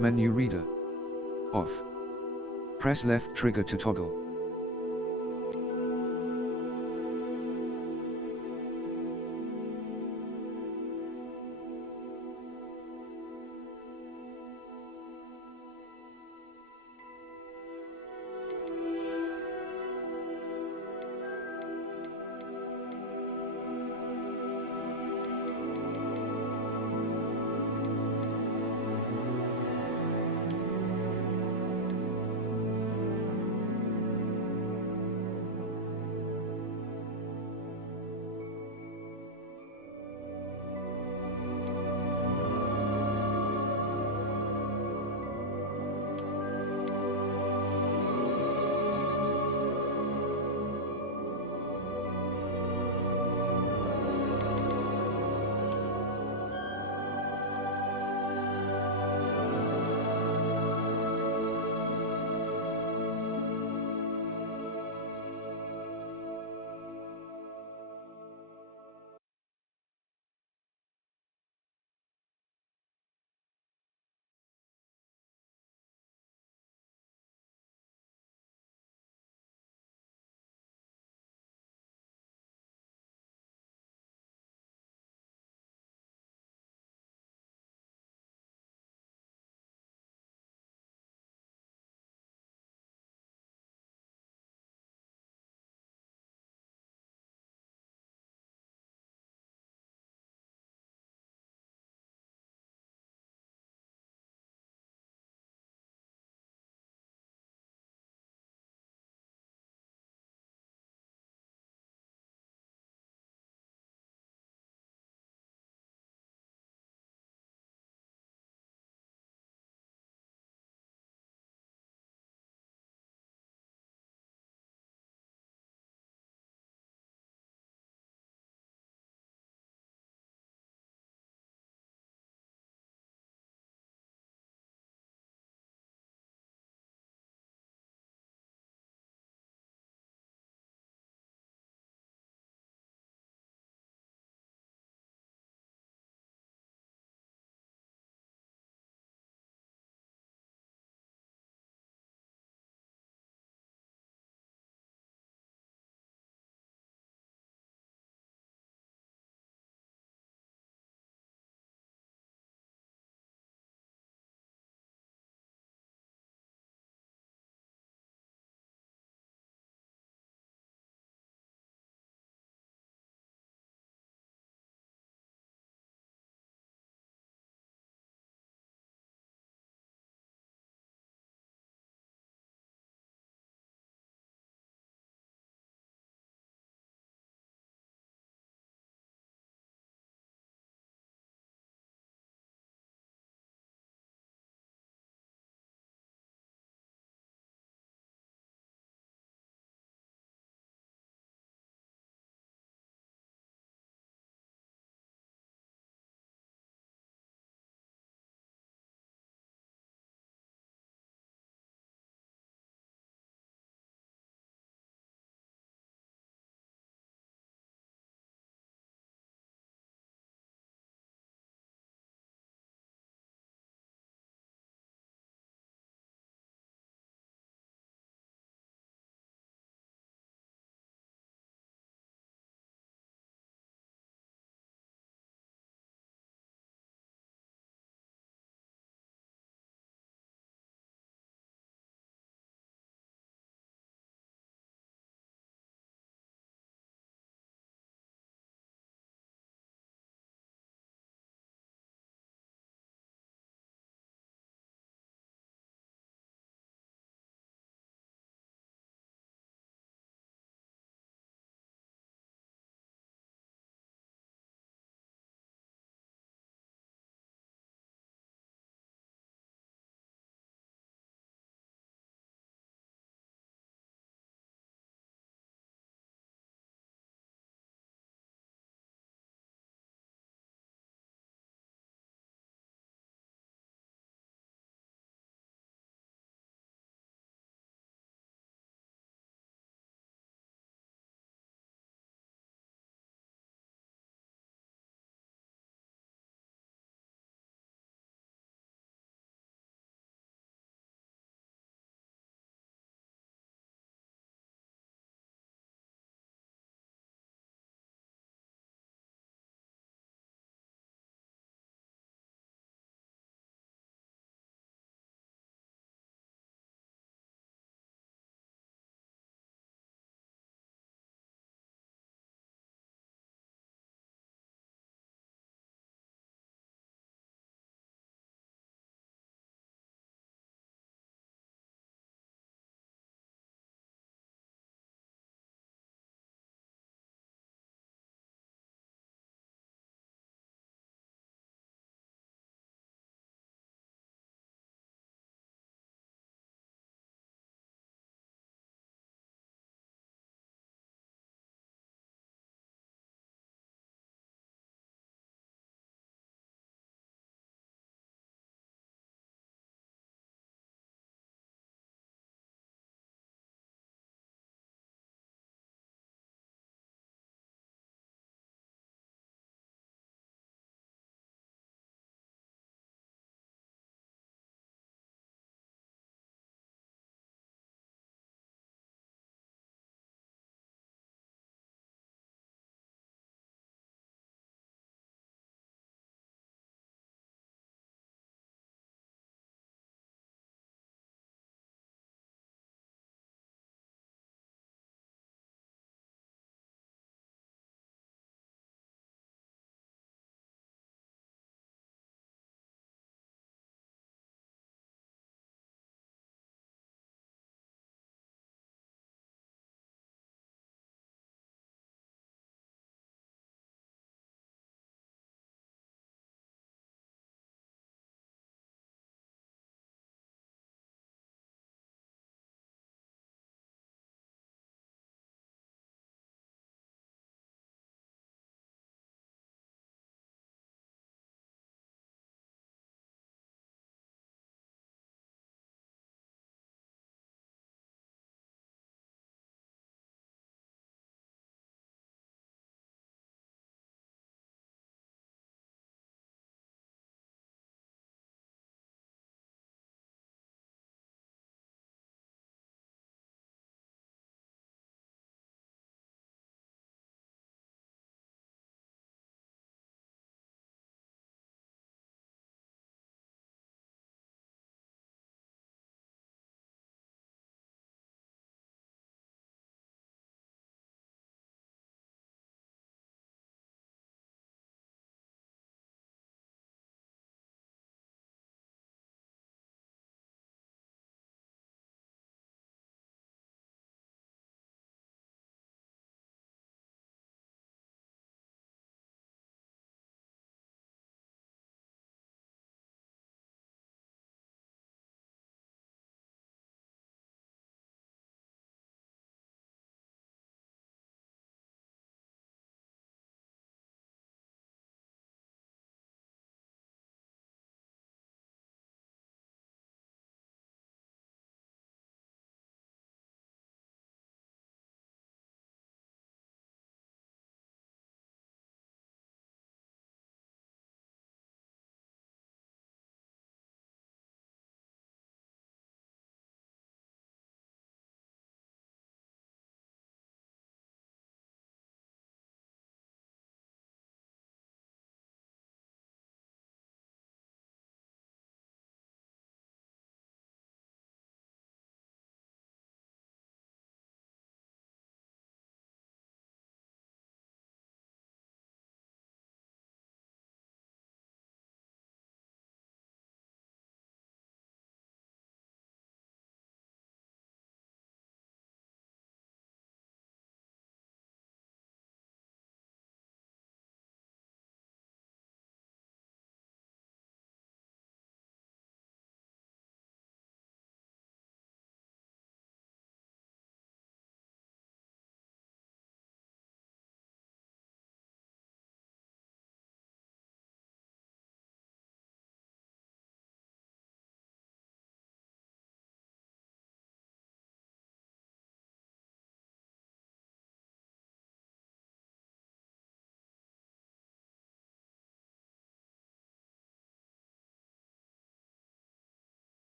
Menu reader. Off. Press left trigger to toggle.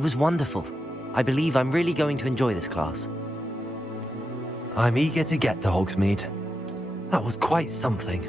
It was wonderful. I believe I'm really going to enjoy this class. I'm eager to get to Hogsmeade. That was quite something.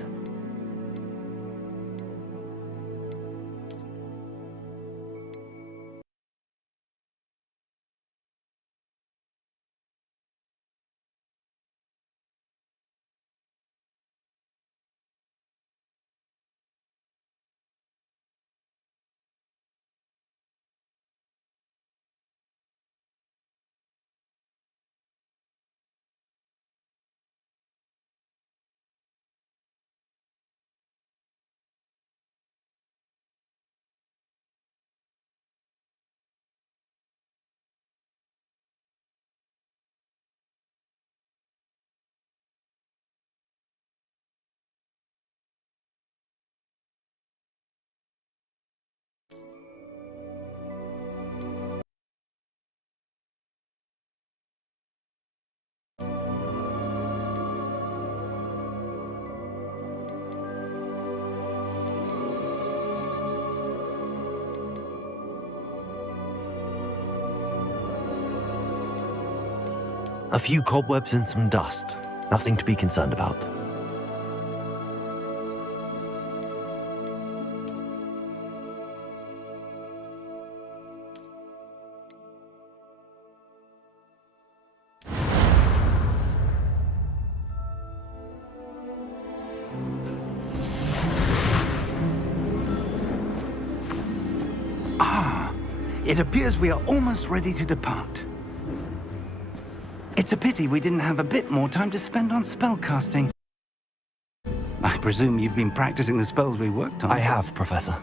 A few cobwebs and some dust. Nothing to be concerned about. It appears we are almost ready to depart. It's a pity we didn't have a bit more time to spend on spellcasting. I presume you've been practicing the spells we worked on. I have, Professor.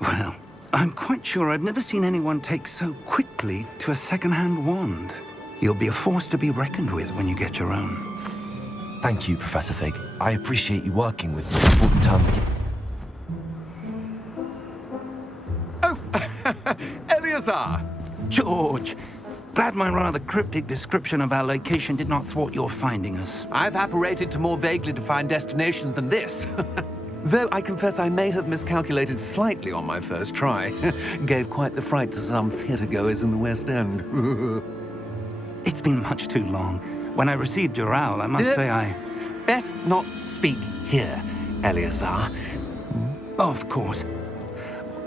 Well, I'm quite sure I've never seen anyone take so quickly to a second-hand wand. You'll be a force to be reckoned with when you get your own. Thank you, Professor Fig. I appreciate you working with me before the term begins. A Wizaaard! George! Glad my rather cryptic description of our location did not thwart your finding us. I've apparated to more vaguely defined destinations than this. Though I confess I may have miscalculated slightly on my first try. Gave quite the fright to some theatre-goers in the West End. It's been much too long. When I received your owl, I must say I... Best not speak here, A Wizaaard. Of course.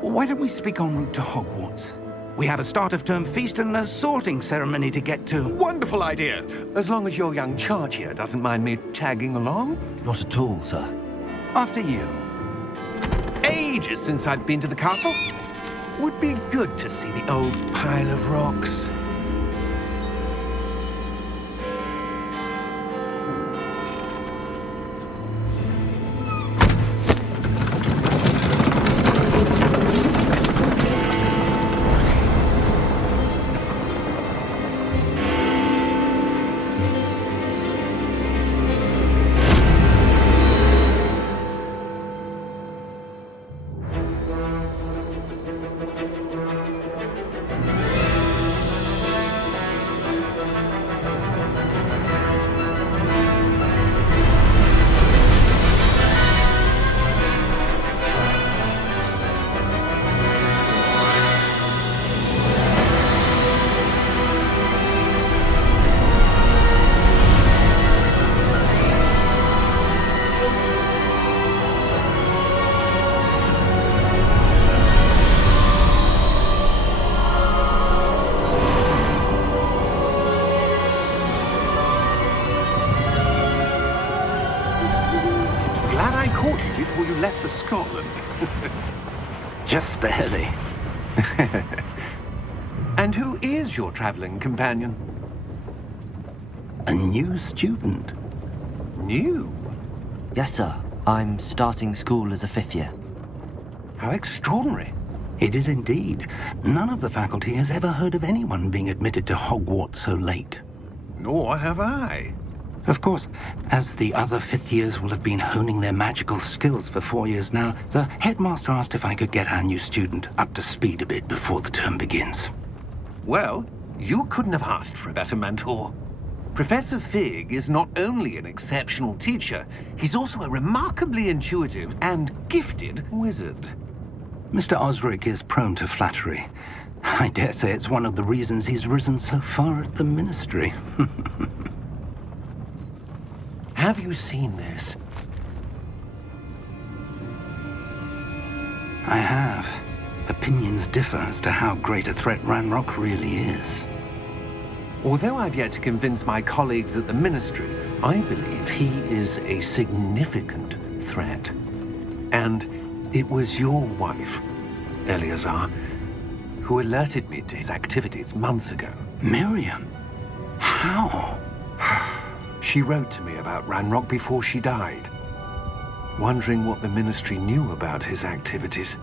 Why don't we speak en route to Hogwarts? We have a start-of-term feast and a sorting ceremony to get to. Wonderful idea! As long as your young charge here doesn't mind me tagging along. Not at all, sir. After you. Ages since I'd been to the castle. Would be good to see the old pile of rocks. Caught you before you left for Scotland. Just barely. And who is your traveling companion? A new student. New? Yes, sir. I'm starting school as a 5th year. How extraordinary. It is indeed. None of the faculty has ever heard of anyone being admitted to Hogwarts so late. Nor have I. Of course, as the other 5th years will have been honing their magical skills for 4 years now, the headmaster asked if I could get our new student up to speed a bit before the term begins. Well, you couldn't have asked for a better mentor. Professor Fig is not only an exceptional teacher, he's also a remarkably intuitive and gifted wizard. Mr. Osric is prone to flattery, I dare say it's one of the reasons he's risen so far at the Ministry. Have you seen this? I have. Opinions differ as to how great a threat Ranrock really is. Although I've yet to convince my colleagues at the Ministry, I believe he is a significant threat. And it was your wife, Eleazar, who alerted me to his activities months ago. Miriam? How? She wrote to me about Ranrock before she died, wondering what the Ministry knew about his activities.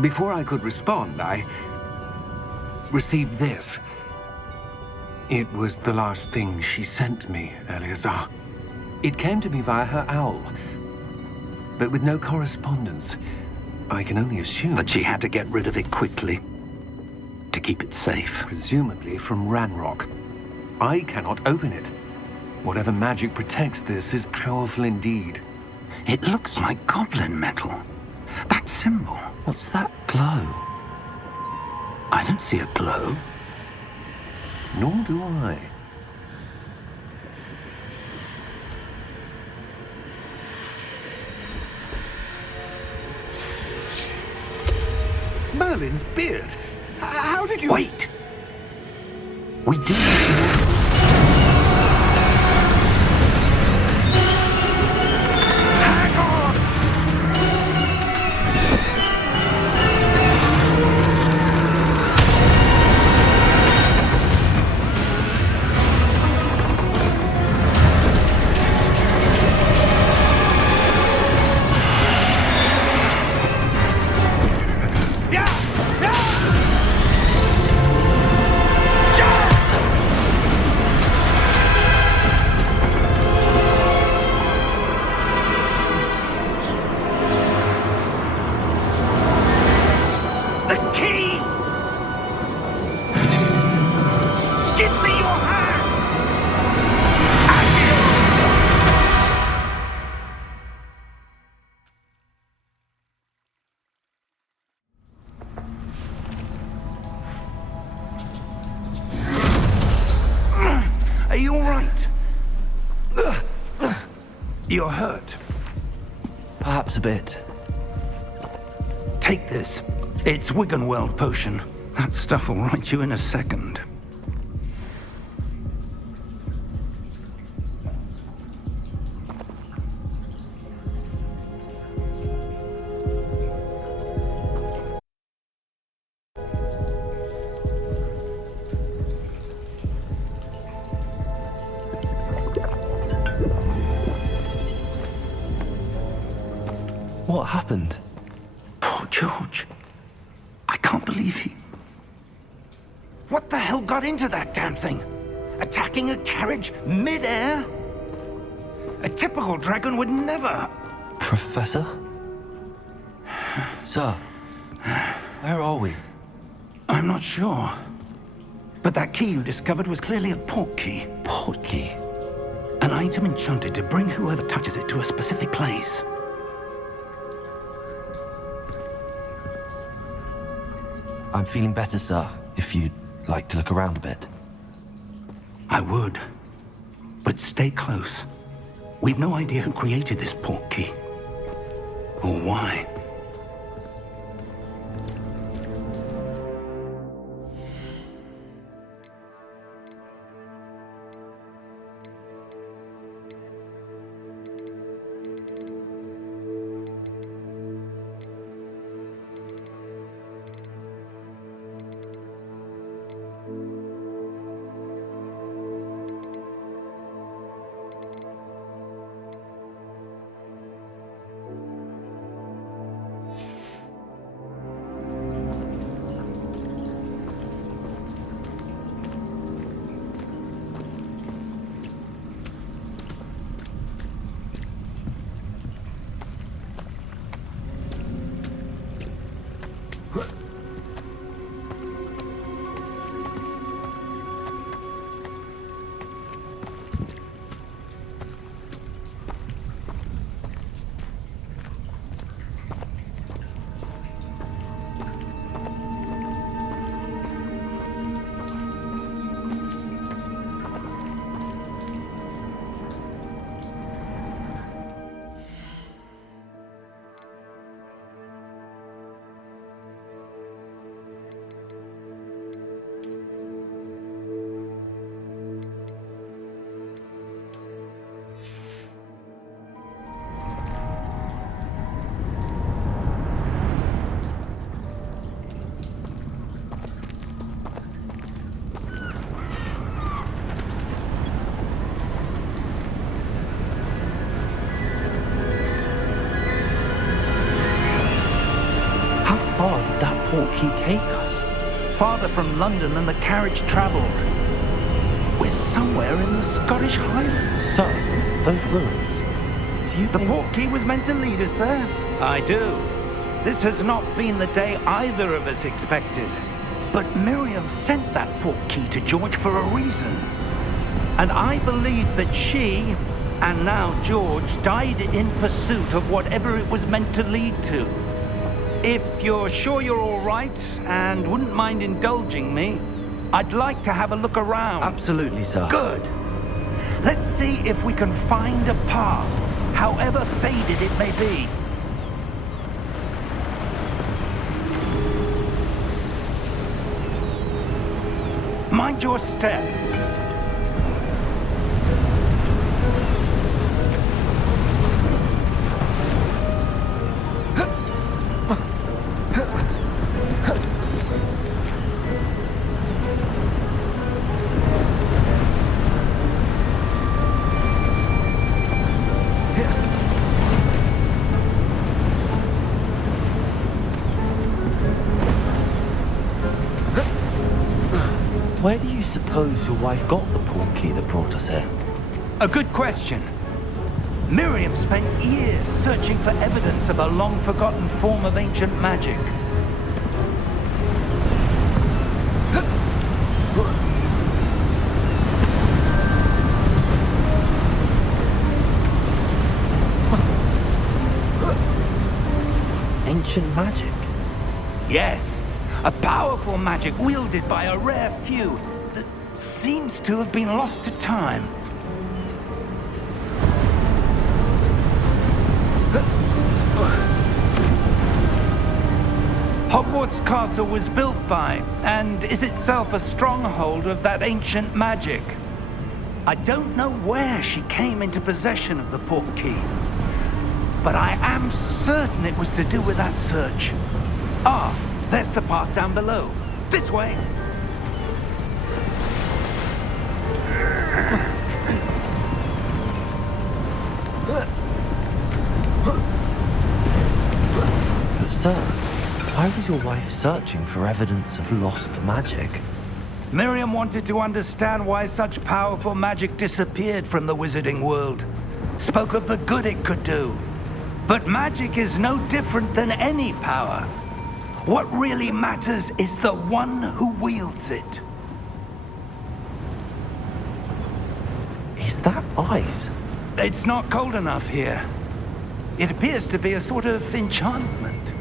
Before I could respond, I received this. It was the last thing she sent me, Eleazar. It came to me via her owl, but with no correspondence. I can only assume That she had to get rid of it quickly to keep it safe. presumably from Ranrock. I cannot open it. Whatever magic protects this is powerful indeed. It looks like goblin metal. That symbol. What's that glow? I don't see a glow. Nor do I. Merlin's beard! How did you... Wait! We do. Hang on! The key! Give me your hand! Are you all right? You're hurt. Perhaps a bit. Take this. It's Wiggenweld potion. That stuff will right you in a second. What happened? Poor George. I can't believe he... What the hell got into that damn thing? Attacking a carriage mid-air? A typical dragon would never... Professor? Sir, where are we? I'm not sure. But that key you discovered was clearly a port key. Port key? An item enchanted to bring whoever touches it to a specific place. I'm feeling better, sir, if you'd like to look around a bit. I would. But stay close. We've no idea who created this port key. Or why. far did that portkey take us? Farther from London than the carriage travelled. We're somewhere in the Scottish Highlands. Sir, those ruins. Do you The think... portkey was meant to lead us there? I do. This has not been the day either of us expected. But Miriam sent that portkey to George for a reason. And I believe that she, and now George, died in pursuit of whatever it was meant to lead to. If you're sure you're all right and wouldn't mind indulging me, I'd like to have a look around. Absolutely, sir. Good. Let's see if we can find a path, however faded it may be. Mind your step. Where do you suppose your wife got the portkey that brought us here? A good question. Miriam spent years searching for evidence of a long-forgotten form of ancient magic. Ancient magic? Yes, a powerful magic wielded by a rare few that seems to have been lost to time. Hogwarts Castle was built by, and is itself a stronghold of that ancient magic. I don't know where she came into possession of the portkey, but I am certain it was to do with that search. Ah, there's the path down below. This way. But sir, why was your wife searching for evidence of lost magic? Miriam wanted to understand why such powerful magic disappeared from the wizarding world. Spoke of the good it could do. But magic is no different than any power. What really matters is the one who wields it. Is that ice? It's not cold enough here. It appears to be a sort of enchantment.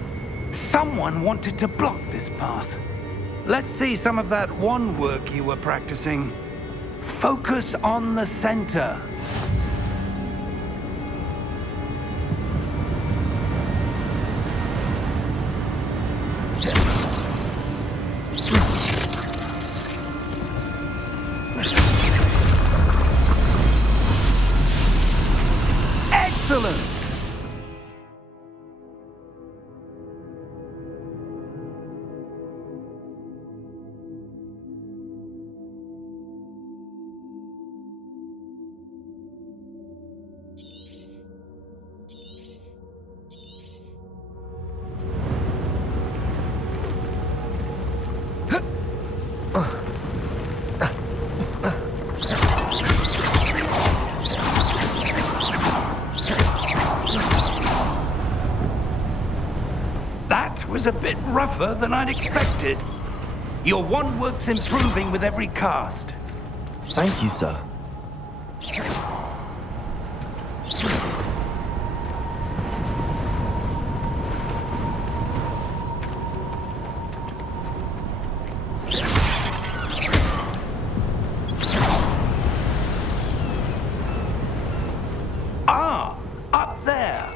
Someone wanted to block this path. Let's see some of that wand work you were practicing. Focus on the center. Excellent! That was a bit rougher than I'd expected. Your wand work's improving with every cast. Thank you, sir. Ah, up there.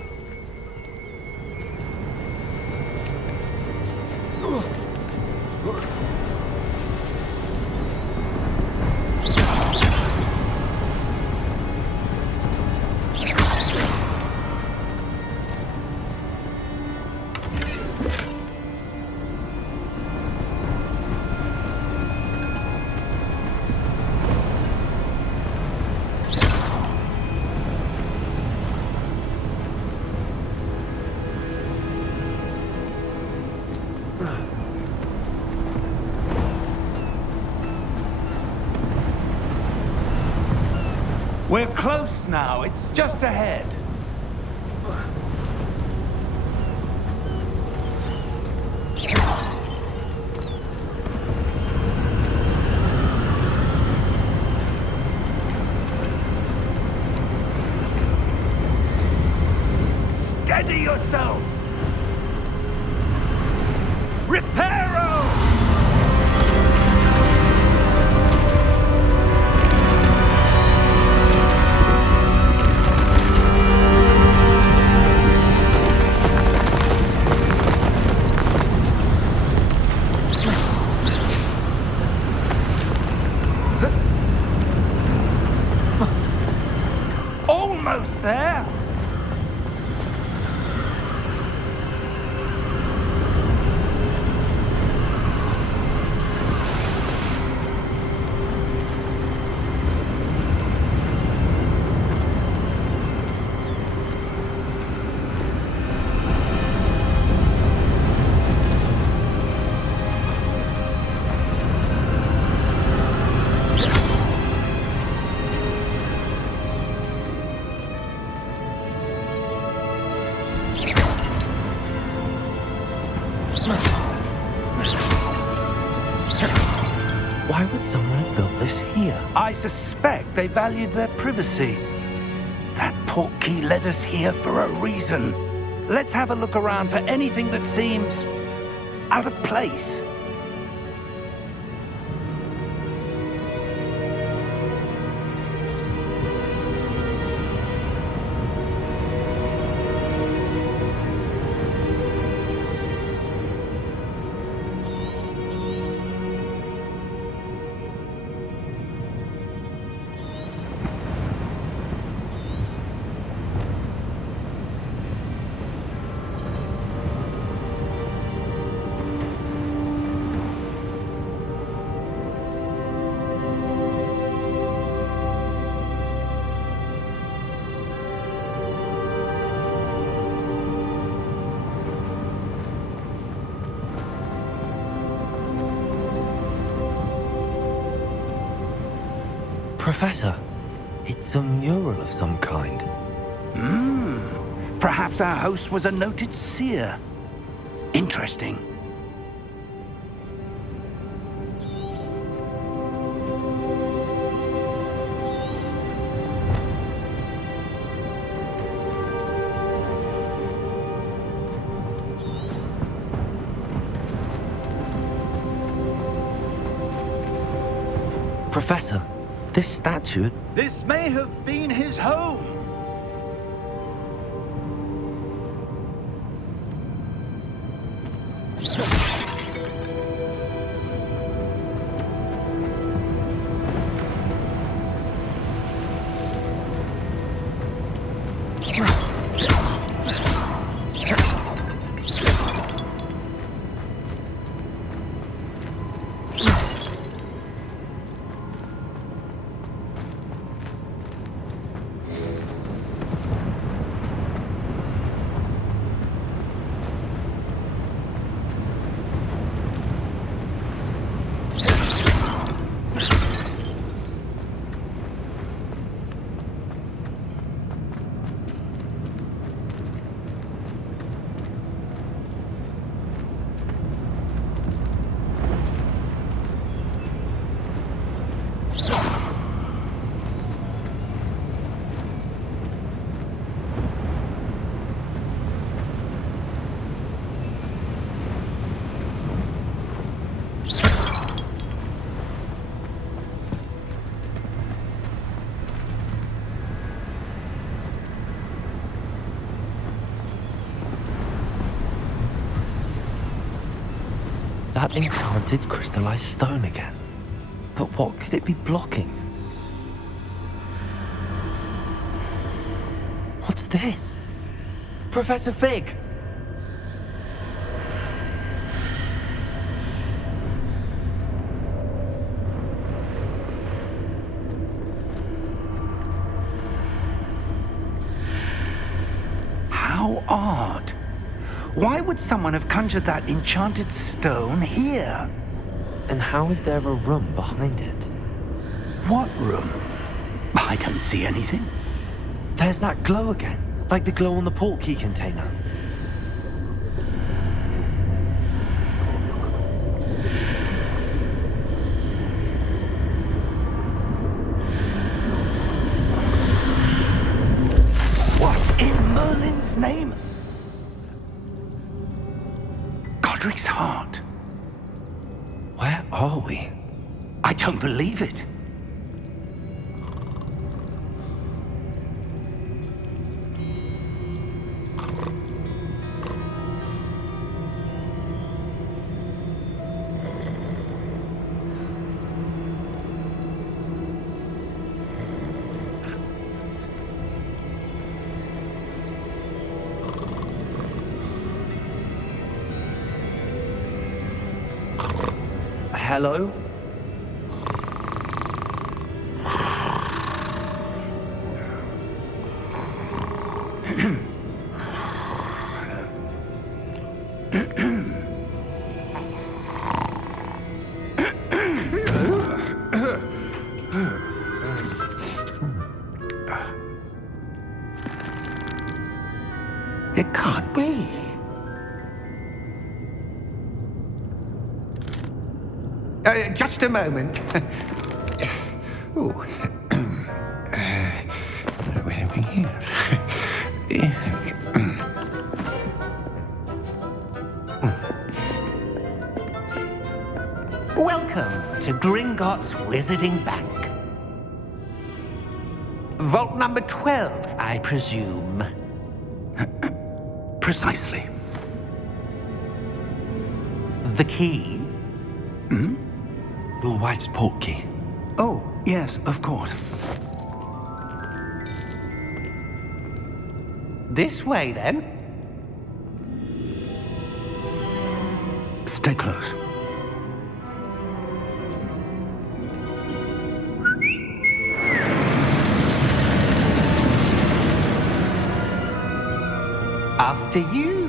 We're close now. It's just ahead. Steady yourself! Reparo! Almost there! Why would someone have built this here? I suspect they valued their privacy. That portkey led us here for a reason. Let's have a look around for anything that seems out of place. Professor, it's a mural of some kind. Perhaps our host was a noted seer. Interesting. Professor, this statue... This may have been his home. That enchanted crystallized stone again. But what could it be blocking? What's this? Professor Fig! How odd. Why would someone have conjured that enchanted stone here? And how is there a room behind it? What room? I don't see anything. There's that glow again, like the glow on the portkey container. What in Merlin's name? Godric's heart. Where are we? I don't believe it. Hello? It can't be. Just a moment. Ooh. Where are we here? Welcome to Gringotts Wizarding Bank. Vault number 12, I presume. Precisely. The key? Your wife's portkey. Oh, yes, of course. This way, then. Stay close. After you.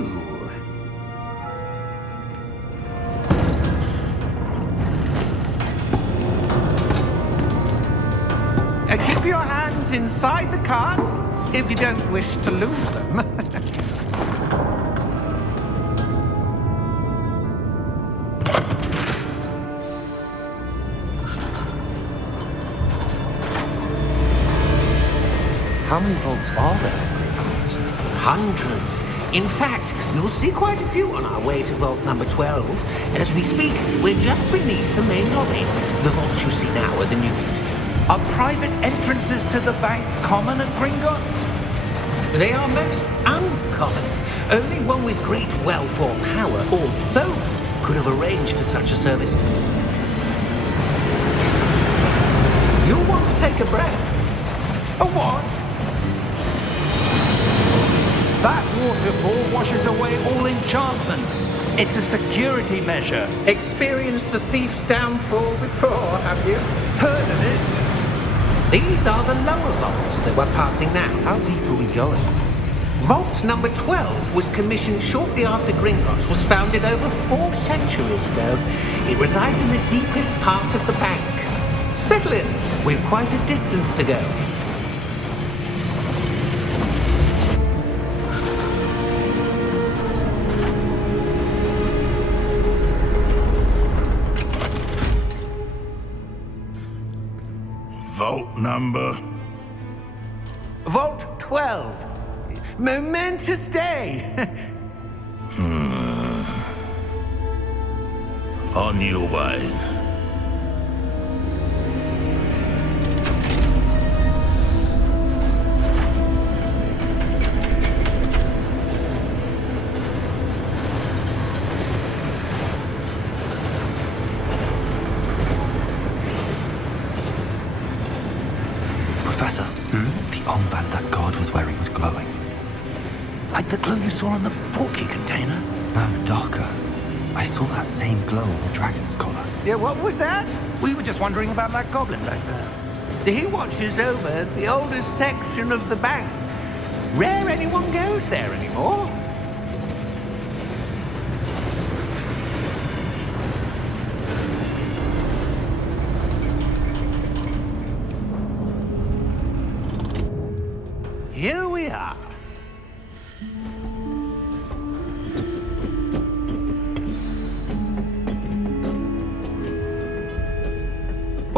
Keep your hands inside the cart if you don't wish to lose them. How many vaults are there at Gringotts? Hundreds. In fact, you'll see quite a few on our way to vault number 12. As we speak, we're just beneath the main lobby. The vaults you see now are the newest. Are private entrances to the bank common at Gringotts? They are most uncommon. Only one with great wealth or power, or both, could have arranged for such a service. You'll want to take a breath. A what? That waterfall washes away all enchantments. It's a security measure. Experienced the thief's downfall before, have you? Heard of it? These are the lower vaults that we're passing now. How deep are we going? Vault number 12 was commissioned shortly after Gringotts was founded over 4 centuries ago. It resides in the deepest part of the bank. Settle in. We've quite a distance to go. Vault number? Vault 12. Momentous day. On your way. Professor, the armband that guard was wearing was glowing. Like the glow you saw on the portkey container? No, darker. I saw that same glow on the dragon's collar. Yeah, what was that? We were just wondering about that goblin back there. He watches over the oldest section of the bank. Rare anyone goes there anymore.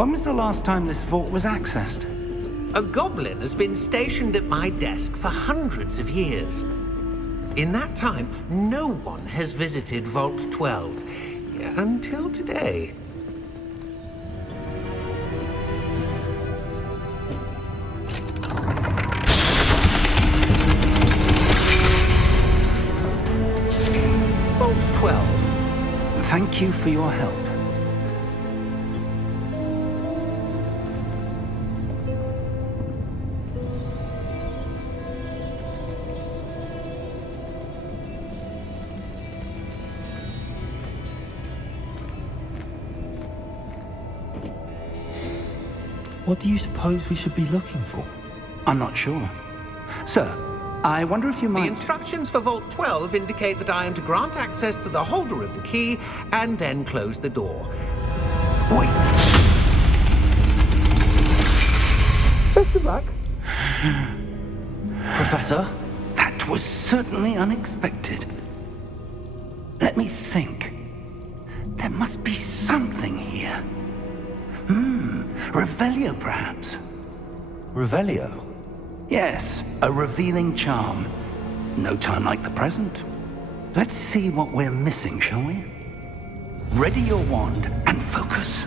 When was the last time this vault was accessed? A goblin has been stationed at my desk for hundreds of years. In that time, no one has visited Vault 12. Until today. Vault 12. Thank you for your help. What do you suppose we should be looking for? I'm not sure. Sir, I wonder if you The might... instructions for Vault 12 indicate that I am to grant access to the holder of the key and then close the door. Wait! Best of luck. Professor? That was certainly unexpected. Let me think. There must be something here. Revelio, perhaps? Revelio? Yes, a revealing charm. No time like the present. Let's see what we're missing, shall we? Ready your wand and focus.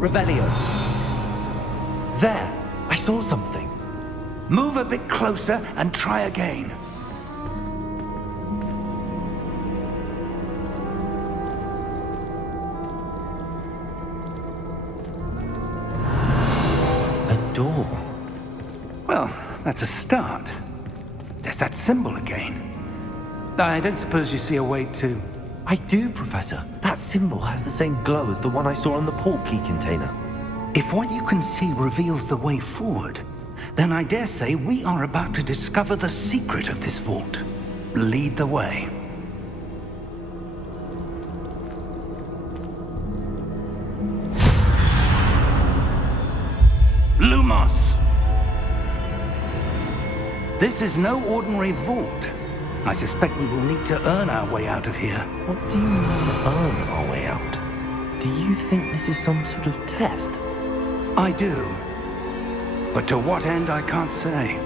Revelio. There! I saw something. Move a bit closer and try again. A door. Well, that's a start. There's that symbol again. I don't suppose you see a way to... I do, Professor. That symbol has the same glow as the one I saw on the port key container. If what you can see reveals the way forward, then I dare say we are about to discover the secret of this vault. Lead the way. Lumos! This is no ordinary vault. I suspect we will need to earn our way out of here. What do you mean, earn our way out? Do you think this is some sort of test? I do. But to what end, I can't say.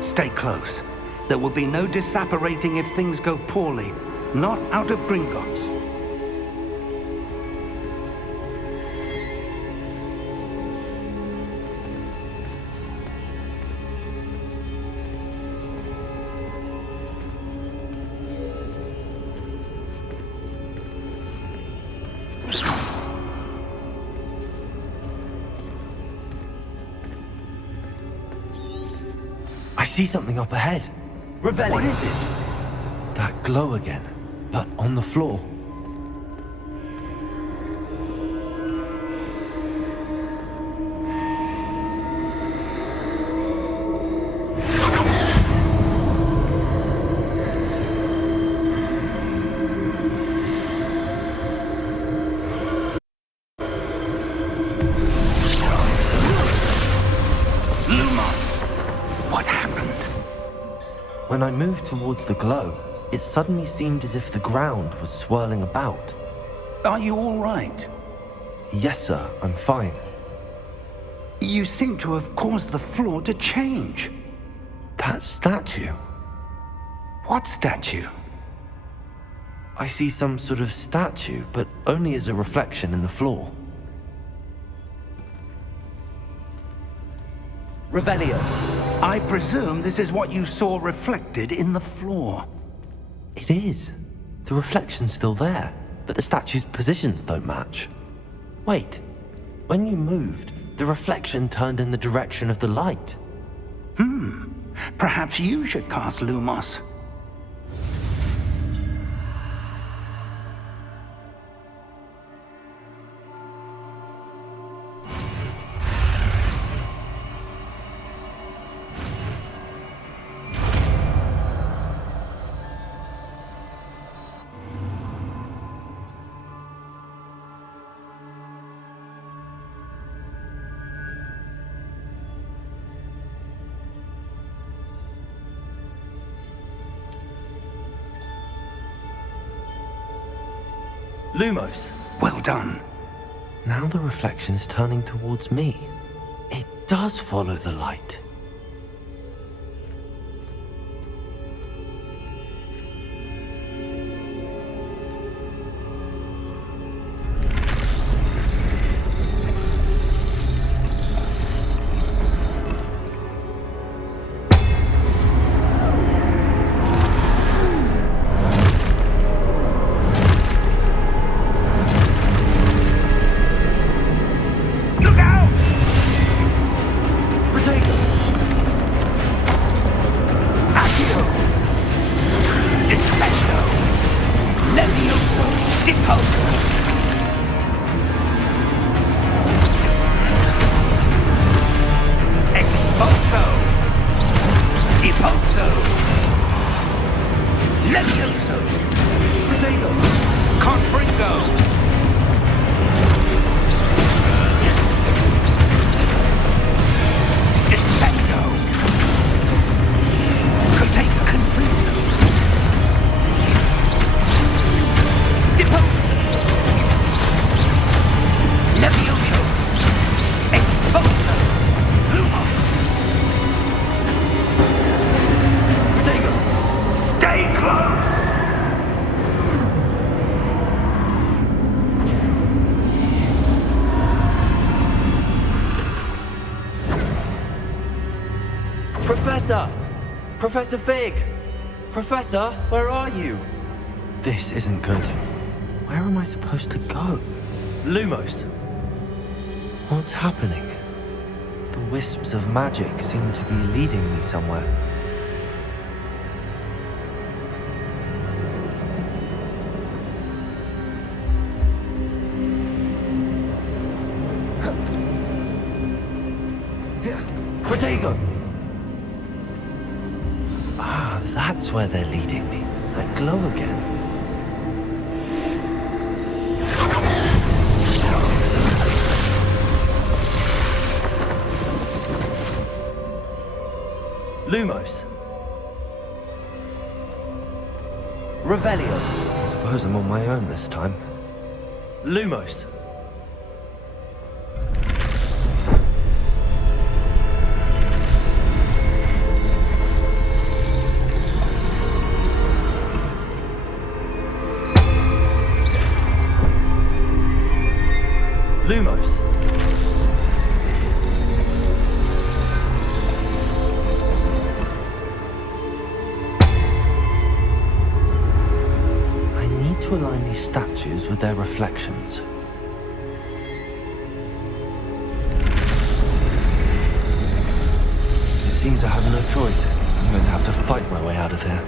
Stay close. There will be no disapparating if things go poorly. Not out of Gringotts. I see something up ahead. Revelio. What is it? That glow again, but on the floor. When I moved towards the glow, it suddenly seemed as if the ground was swirling about. Are you all right? Yes, sir, I'm fine. You seem to have caused the floor to change. That statue. What statue? I see some sort of statue, but only as a reflection in the floor. Revelio. I presume this is what you saw reflected in the floor. It is. The reflection's still there, but the statue's positions don't match. Wait. When you moved, the reflection turned in the direction of the light. Perhaps you should cast Lumos. Lumos. Well done. Now the reflection is turning towards me. It does follow the light. Professor! Professor Fig! Professor, where are you? This isn't good. Where am I supposed to go? Lumos! What's happening? The wisps of magic seem to be leading me somewhere. Protego! Ah, that's where they're leading me. That glow again. Lumos. Revelio. I suppose I'm on my own this time. Lumos. Lumos. I need to align these statues with their reflections. It seems I have no choice. I'm going to have to fight my way out of here.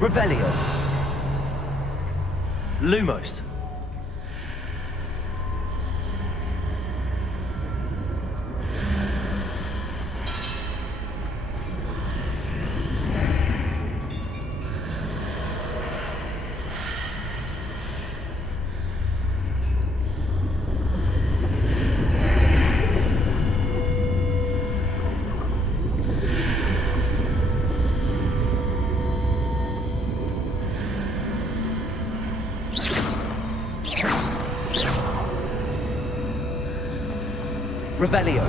Revelio. Lumos. Revelio.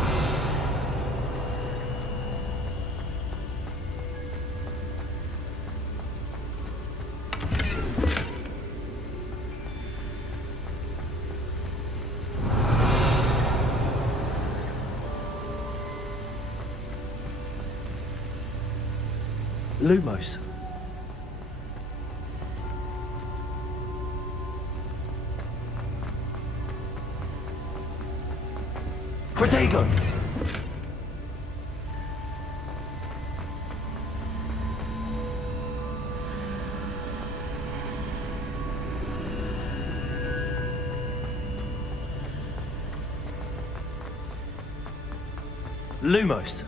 Lumos. Protego! Lumos.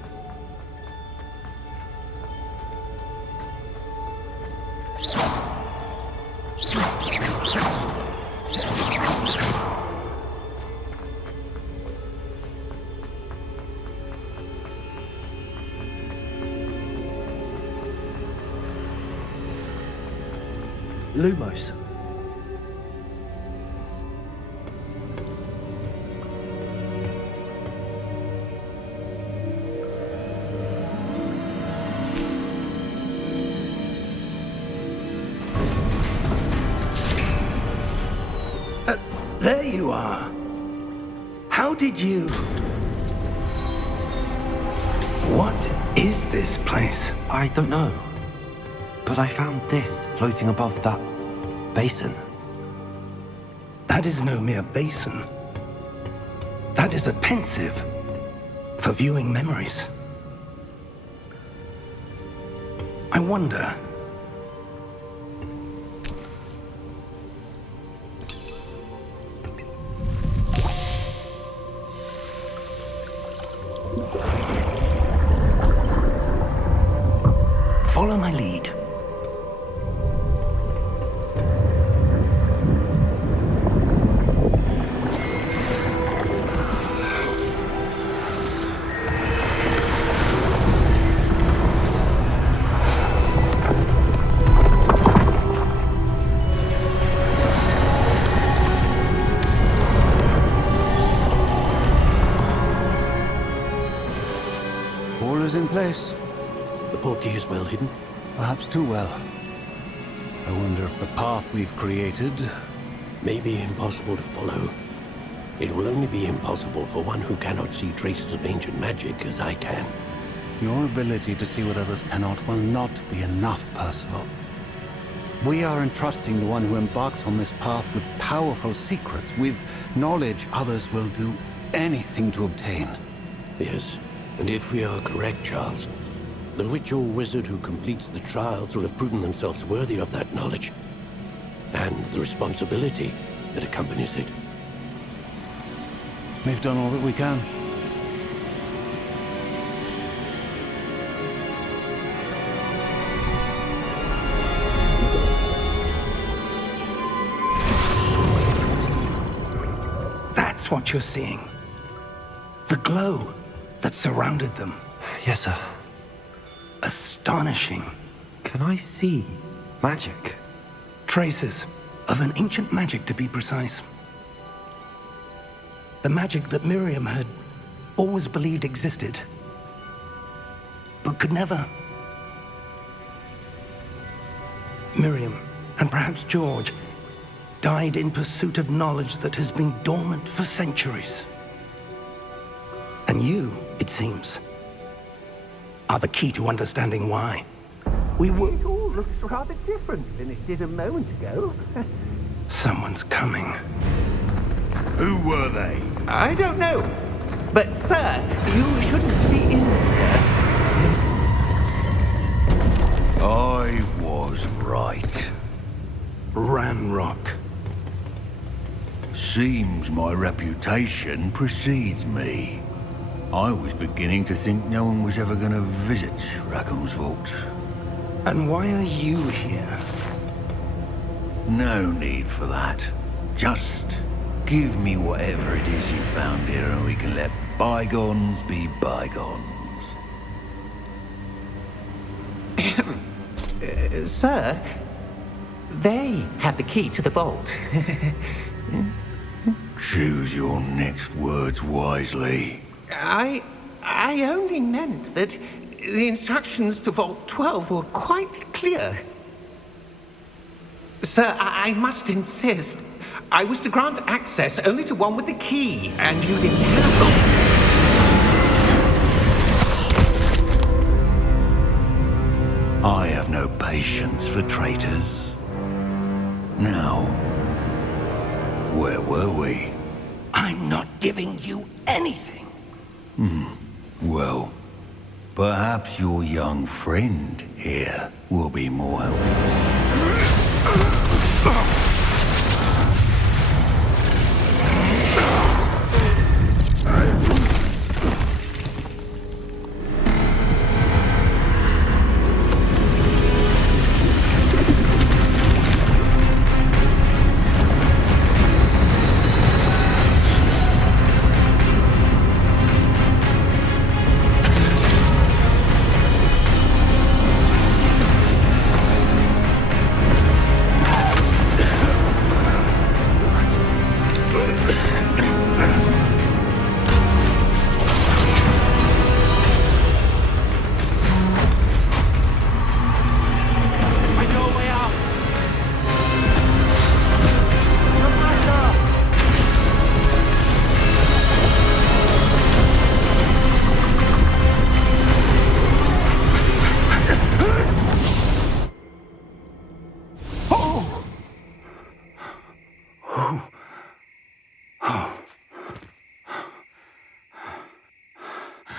Lumos. There you are. How did you... What is this place? I don't know. But I found this floating above that basin. That is no mere basin. That is a pensive for viewing memories. I wonder... Follow my lead. All is in place. The portkey is well hidden. Perhaps too well. I wonder if the path we've created... May be impossible to follow. It will only be impossible for one who cannot see traces of ancient magic as I can. Your ability to see what others cannot will not be enough, Percival. We are entrusting the one who embarks on this path with powerful secrets, with knowledge others will do anything to obtain. Yes, and if we are correct, Charles, the witch or wizard who completes the trials will have proven themselves worthy of that knowledge, and the responsibility that accompanies it. We've done all that we can. That's what you're seeing. The glow that surrounded them. Yes, sir. Astonishing. Can I see magic? Traces of an ancient magic, to be precise. The magic that Miriam had always believed existed, but could never. Miriam, and perhaps George, died in pursuit of knowledge that has been dormant for centuries. And you, it seems, are the key to understanding why. We were... It all looks rather different than it did a moment ago. Someone's coming. Who were they? I don't know. But, sir, you shouldn't be in here. I was right. seems my reputation precedes me. I was beginning to think no one was ever going to visit Rackham's vault. And why are you here? No need for that. Just give me whatever it is you found here and we can let bygones be bygones. Sir, they had the key to the vault. Choose your next words wisely. I only meant that the instructions to Vault 12 were quite clear. Sir, I must insist. I was to grant access only to one with the key, and you didn't have them. I have no patience for traitors. Now, where were we? I'm not giving you anything. Well, perhaps your young friend here will be more helpful.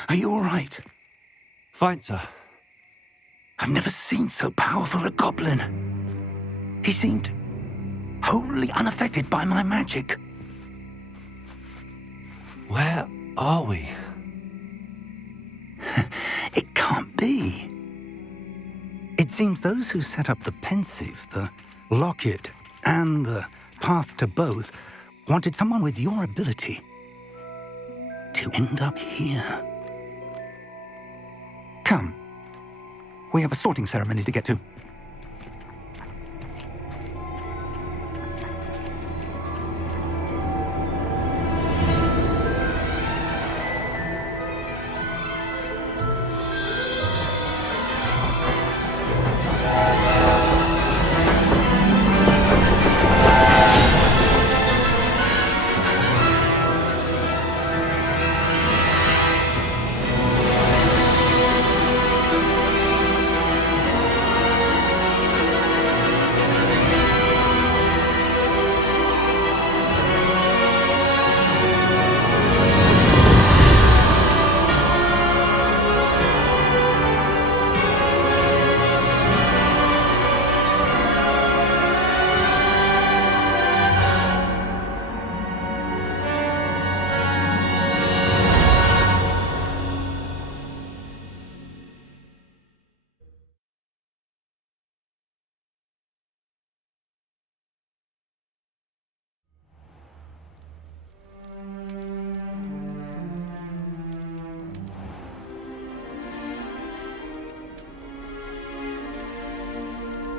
Are you all right? Fine, sir. I've never seen so powerful a goblin. He seemed wholly unaffected by my magic. Where are we? It can't be. It seems those who set up the pensive, the locket, and the path to both wanted someone with your ability to end up here. Come. We have a sorting ceremony to get to.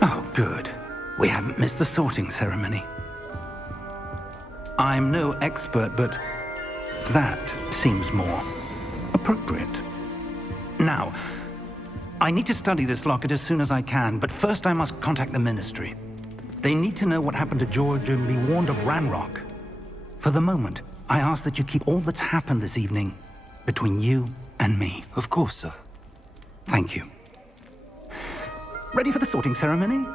Oh, good. We haven't missed the sorting ceremony. I'm no expert, but that seems more appropriate. Now, I need to study this locket as soon as I can, but first I must contact the Ministry. They need to know what happened to George and be warned of Ranrock. For the moment, I ask that you keep all that's happened this evening between you and me. Of course, sir. Thank you. Ready for the sorting ceremony?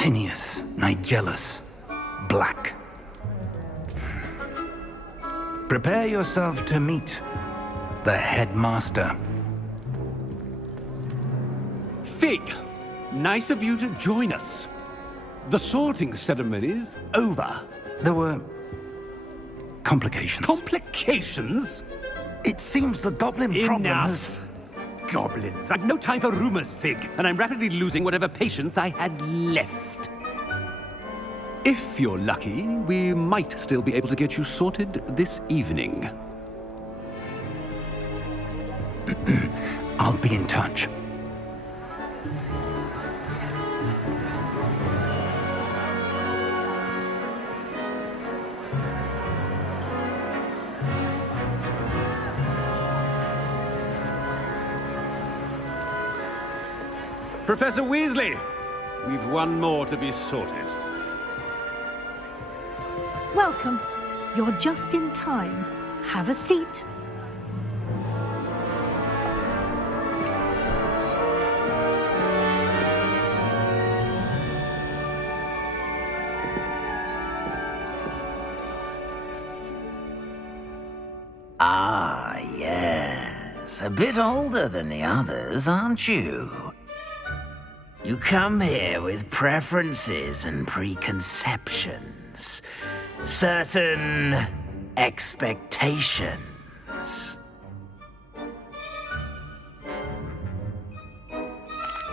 Phineas, Nigellus, Black. Prepare yourself to meet the headmaster. Fig, nice of you to join us. The sorting ceremony's over. There were complications. Complications? It seems the goblin problem has... Enough! Goblins. I've no time for rumors, Fig, and I'm rapidly losing whatever patience I had left. If you're lucky, we might still be able to get you sorted this evening. I'll be in touch. Professor Weasley, we've one more to be sorted. Welcome. You're just in time. Have a seat. Ah, yes. A bit older than the others, aren't you? You come here with preferences and preconceptions. Certain expectations.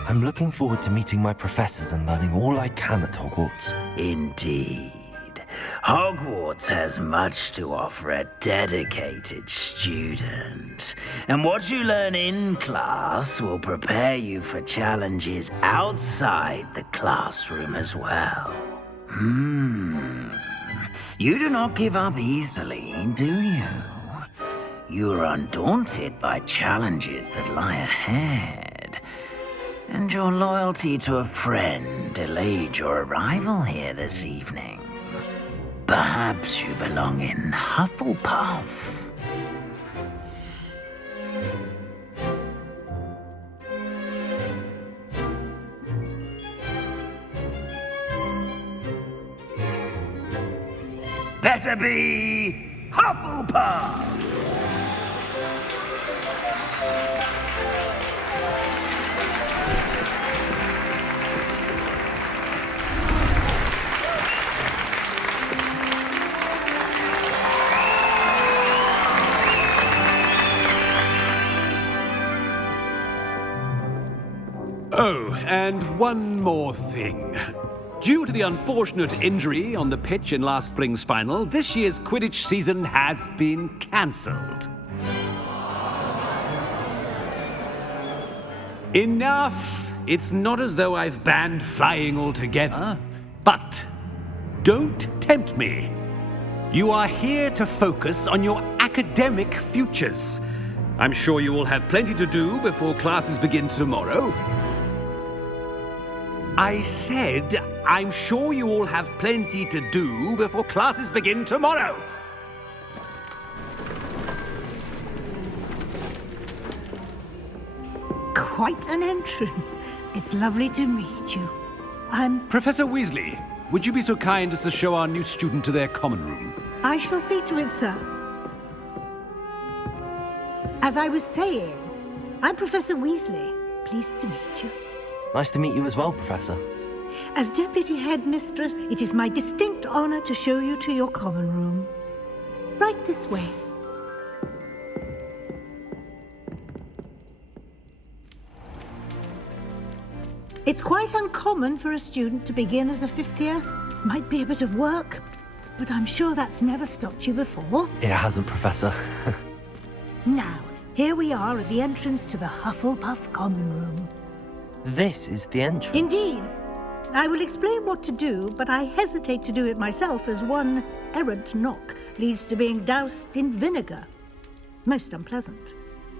I'm looking forward to meeting my professors and learning all I can at Hogwarts. Indeed. Hogwarts has much to offer a dedicated student. And what you learn in class will prepare you for challenges outside the classroom as well. You do not give up easily, do you? You are undaunted by challenges that lie ahead. And your loyalty to a friend delayed your arrival here this evening. Perhaps you belong in Hufflepuff. Better be Hufflepuff! Oh, and one more thing. Due to the unfortunate injury on the pitch in last spring's final, this year's Quidditch season has been cancelled. Enough! It's not as though I've banned flying altogether, but don't tempt me. You are here to focus on your academic futures. I'm sure you will have plenty to do before classes begin tomorrow. I said, I'm sure you all have plenty to do before classes begin tomorrow. Quite an entrance. It's lovely to meet you. Professor Weasley, would you be so kind as to show our new student to their common room? I shall see to it, sir. As I was saying, I'm Professor Weasley. Pleased to meet you. Nice to meet you as well, Professor. As Deputy Headmistress, it is my distinct honor to show you to your common room. Right this way. It's quite uncommon for a student to begin as a fifth year. Might be a bit of work, but I'm sure that's never stopped you before. It hasn't, Professor. Now, here we are at the entrance to the Hufflepuff common room. This is the entrance. Indeed. I will explain what to do, but I hesitate to do it myself as one errant knock leads to being doused in vinegar. Most unpleasant.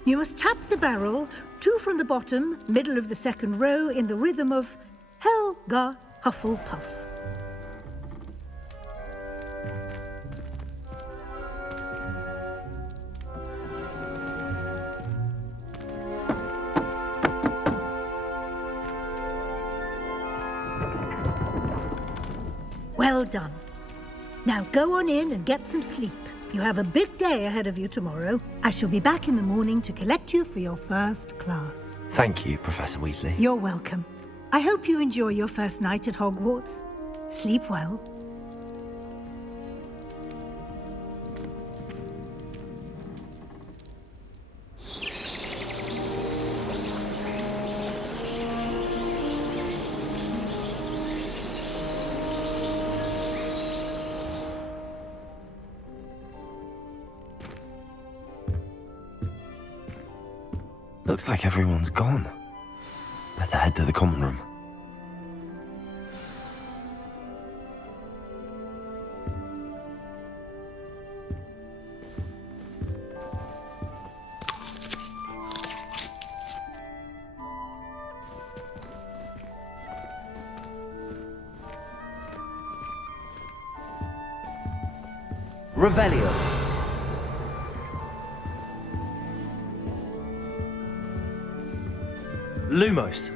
You must tap the barrel, 2 from the bottom, middle of the second row, in the rhythm of Helga Hufflepuff. well done. Now go on in and get some sleep. You have a big day ahead of you tomorrow. I shall be back in the morning to collect you for your first class. Thank you, Professor Weasley. You're welcome. I hope you enjoy your first night at Hogwarts. Sleep well. Looks like everyone's gone. Better head to the common room. Revelio. Lumos.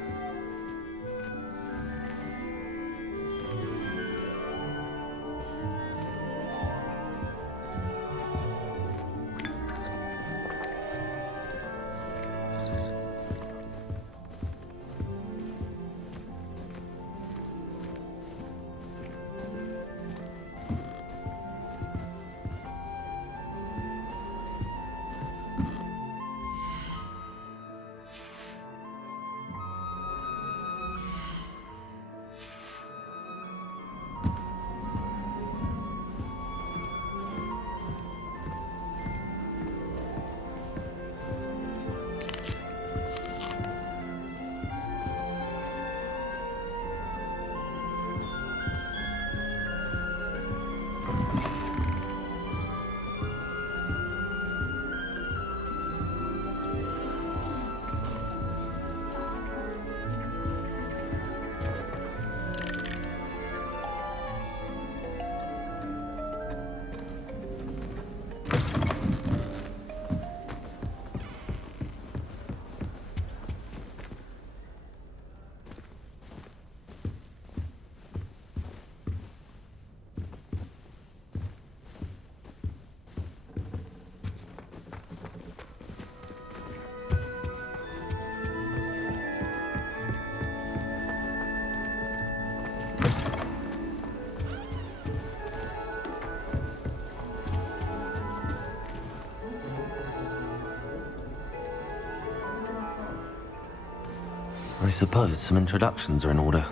I suppose some introductions are in order.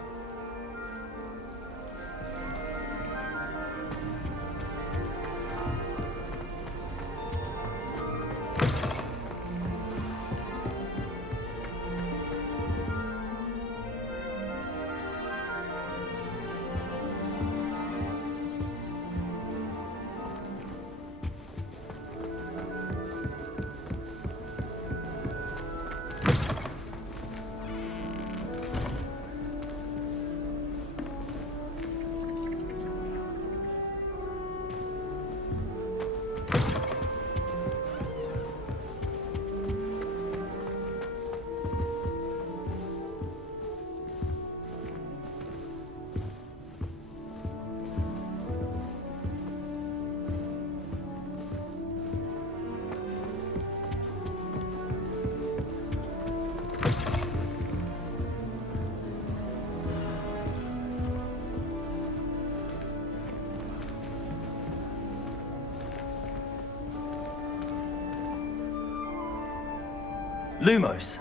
Lumos.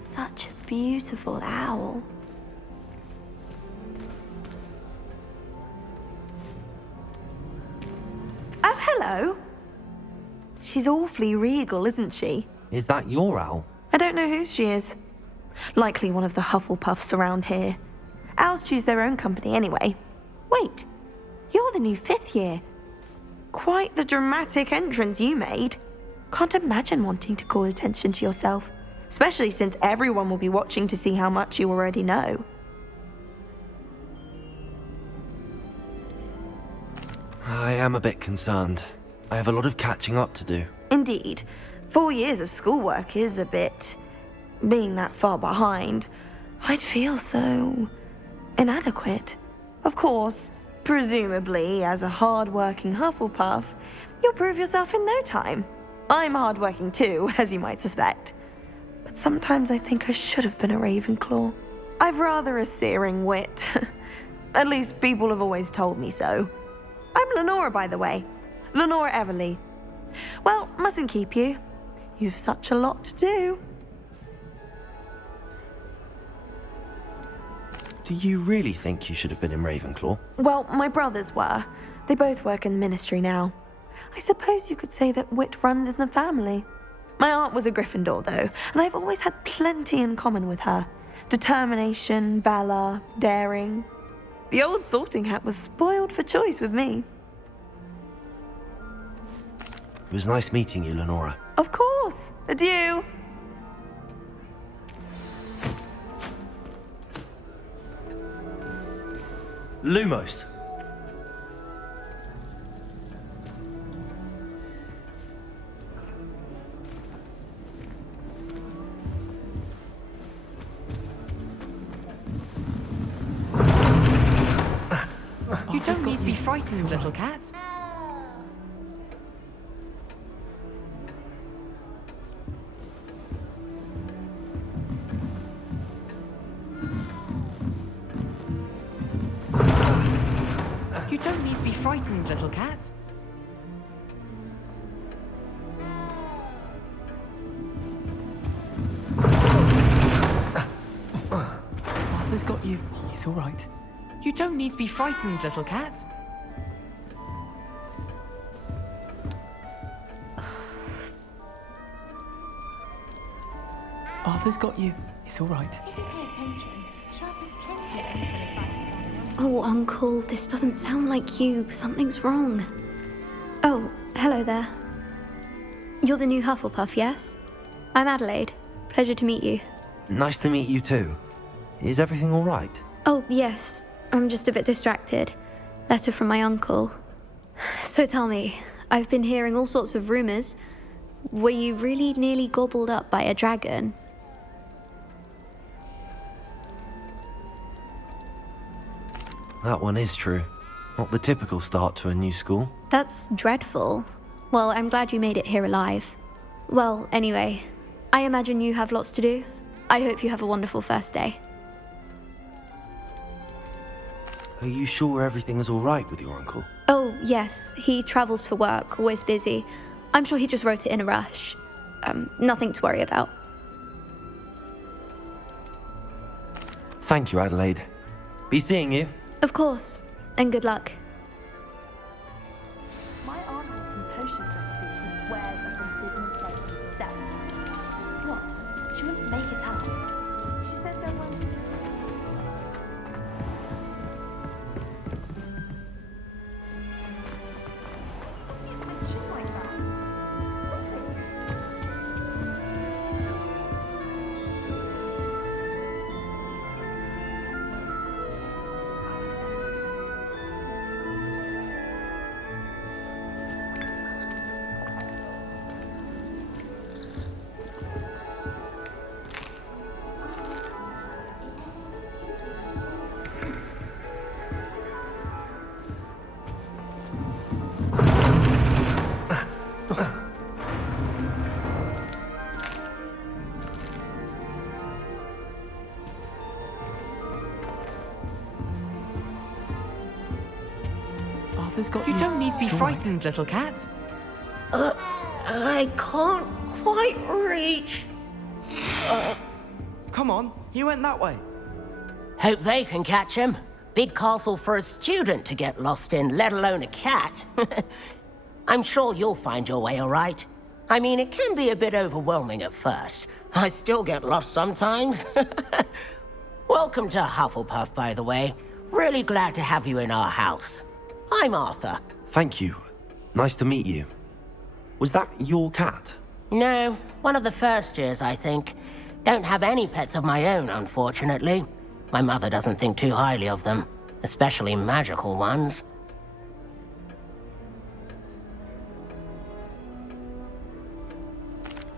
Such a beautiful owl. Oh, hello. She's awfully regal, isn't she? Is that your owl? I don't know who she is. Likely one of the Hufflepuffs around here. Owls choose their own company anyway. Wait, you're the new 5th year. Quite the dramatic entrance you made. Can't imagine wanting to call attention to yourself, especially since everyone will be watching to see how much you already know. I am a bit concerned. I have a lot of catching up to do. Indeed. 4 years of schoolwork is a bit... Being that far behind, I'd feel so... inadequate. Of course, presumably, as a hard-working Hufflepuff, you'll prove yourself in no time. I'm hard-working too, as you might suspect. But sometimes I think I should have been a Ravenclaw. I've rather a searing wit. At least people have always told me so. I'm Lenora, by the way. Lenora Everly. Well, mustn't keep you. You've such a lot to do. Do you really think you should have been in Ravenclaw? Well, my brothers were. They both work in the ministry now. I suppose you could say that wit runs in the family. My aunt was a Gryffindor, though, and I've always had plenty in common with her. Determination, valor, daring. The old sorting hat was spoiled for choice with me. It was nice meeting you, Lenora. Of course. Adieu. Lumos. You don't need to be frightened, little cat. You don't need to be frightened, little cat. Arthur's got you. It's all right. You don't need to be frightened, little cat. Arthur's got you. It's all right. Oh, Uncle, this doesn't sound like you. Something's wrong. Oh, hello there. You're the new Hufflepuff, yes? I'm Adelaide. Pleasure to meet you. Nice to meet you too. Is everything all right? Oh, yes. I'm just a bit distracted. Letter from my uncle. So tell me, I've been hearing all sorts of rumors. Were you really nearly gobbled up by a dragon? That one is true. Not the typical start to a new school. That's dreadful. Well, I'm glad you made it here alive. Well, anyway, I imagine you have lots to do. I hope you have a wonderful first day. Are you sure everything is all right with your uncle? Oh, yes. He travels for work, always busy. I'm sure he just wrote it in a rush. Nothing to worry about. Thank you, Adelaide. Be seeing you. Of course. And good luck. My aunt has some potions recipes she swears are forbidden places herself. What? She wouldn't make it up. She said there were... Arthur's got you. You don't need to be frightened, little cat. I can't quite reach. Come on, he went that way. Hope they can catch him. Big castle for a student to get lost in, let alone a cat. I'm sure you'll find your way all right. I mean, it can be a bit overwhelming at first. I still get lost sometimes. Welcome to Hufflepuff, by the way. Really glad to have you in our house. I'm Arthur. Thank you. Nice to meet you. Was that your cat? No, one of the first years, I think. Don't have any pets of my own, unfortunately. My mother doesn't think too highly of them, especially magical ones.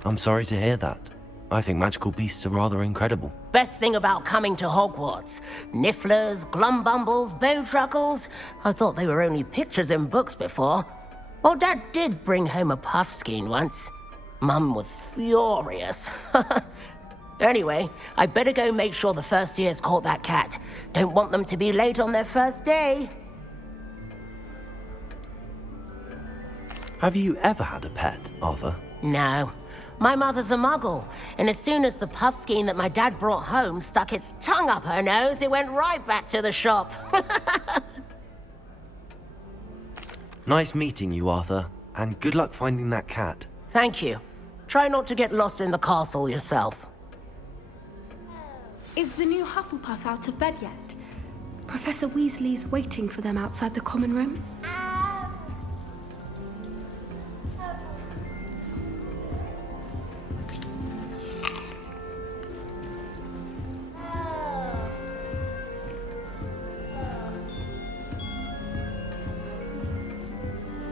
I'm sorry to hear that. I think magical beasts are rather incredible. Best thing about coming to Hogwarts. Nifflers, Glumbumbles, Bowtruckles. I thought they were only pictures in books before. Well, Dad did bring home a Puffskein once. Mum was furious. Anyway, I better go make sure the first years caught that cat. Don't want them to be late on their first day. Have you ever had a pet, Arthur? No. My mother's a muggle, and as soon as the Puffskein that my dad brought home stuck its tongue up her nose, it went right back to the shop. Nice meeting you, Arthur, and good luck finding that cat. Thank you. Try not to get lost in the castle yourself. Is the new Hufflepuff out of bed yet? Professor Weasley's waiting for them outside the common room.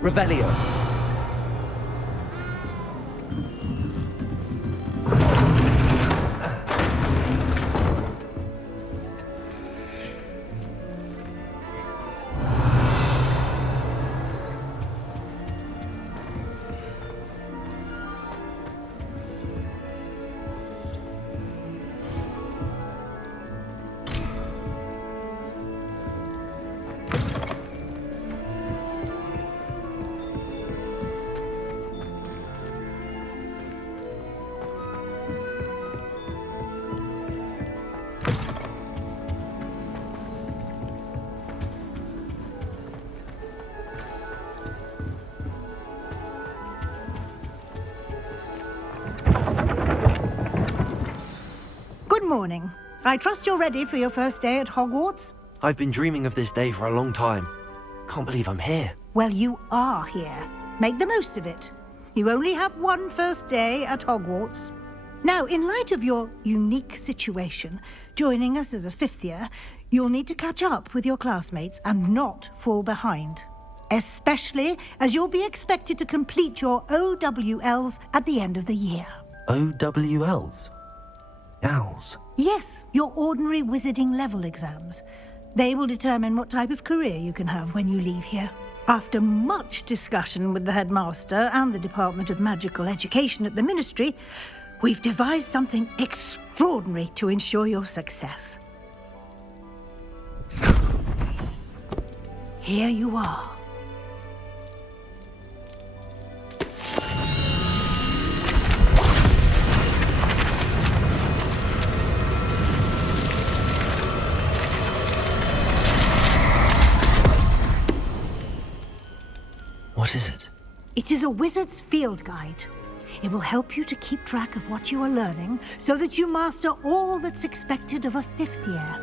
Revelio. Good morning. I trust you're ready for your first day at Hogwarts? I've been dreaming of this day for a long time. Can't believe I'm here. Well, you are here. Make the most of it. You only have one first day at Hogwarts. Now, in light of your unique situation, joining us as a fifth year, you'll need to catch up with your classmates and not fall behind. Especially as you'll be expected to complete your OWLs at the end of the year. OWLs? Owls? Yes, your ordinary wizarding level exams. They will determine what type of career you can have when you leave here. After much discussion with the headmaster and the Department of Magical Education at the Ministry, we've devised something extraordinary to ensure your success. Here you are. What is it? It is a wizard's field guide. It will help you to keep track of what you are learning so that you master all that's expected of a fifth year.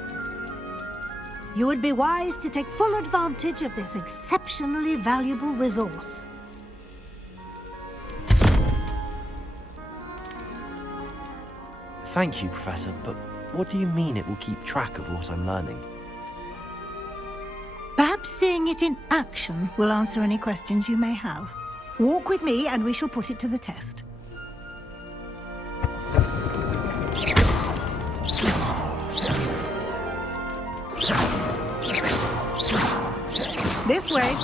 You would be wise to take full advantage of this exceptionally valuable resource. Thank you, Professor, but what do you mean it will keep track of what I'm learning? Perhaps seeing it in action will answer any questions you may have. Walk with me and we shall put it to the test. This way.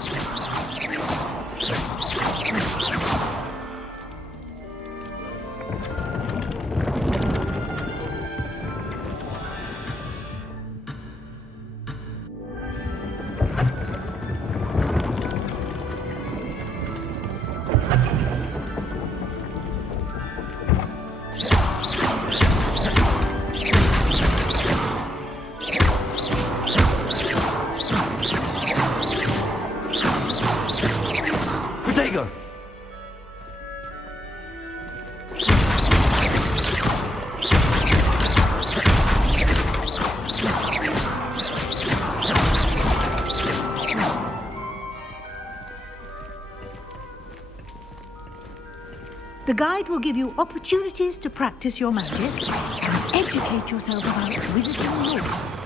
The guide will give you opportunities to practice your magic and educate yourself about wizarding lore.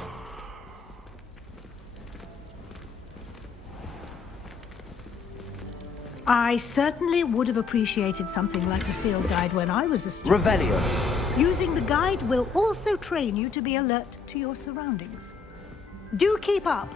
I certainly would have appreciated something like the field guide when I was a student. Revelio. Using the guide will also train you to be alert to your surroundings. Do keep up.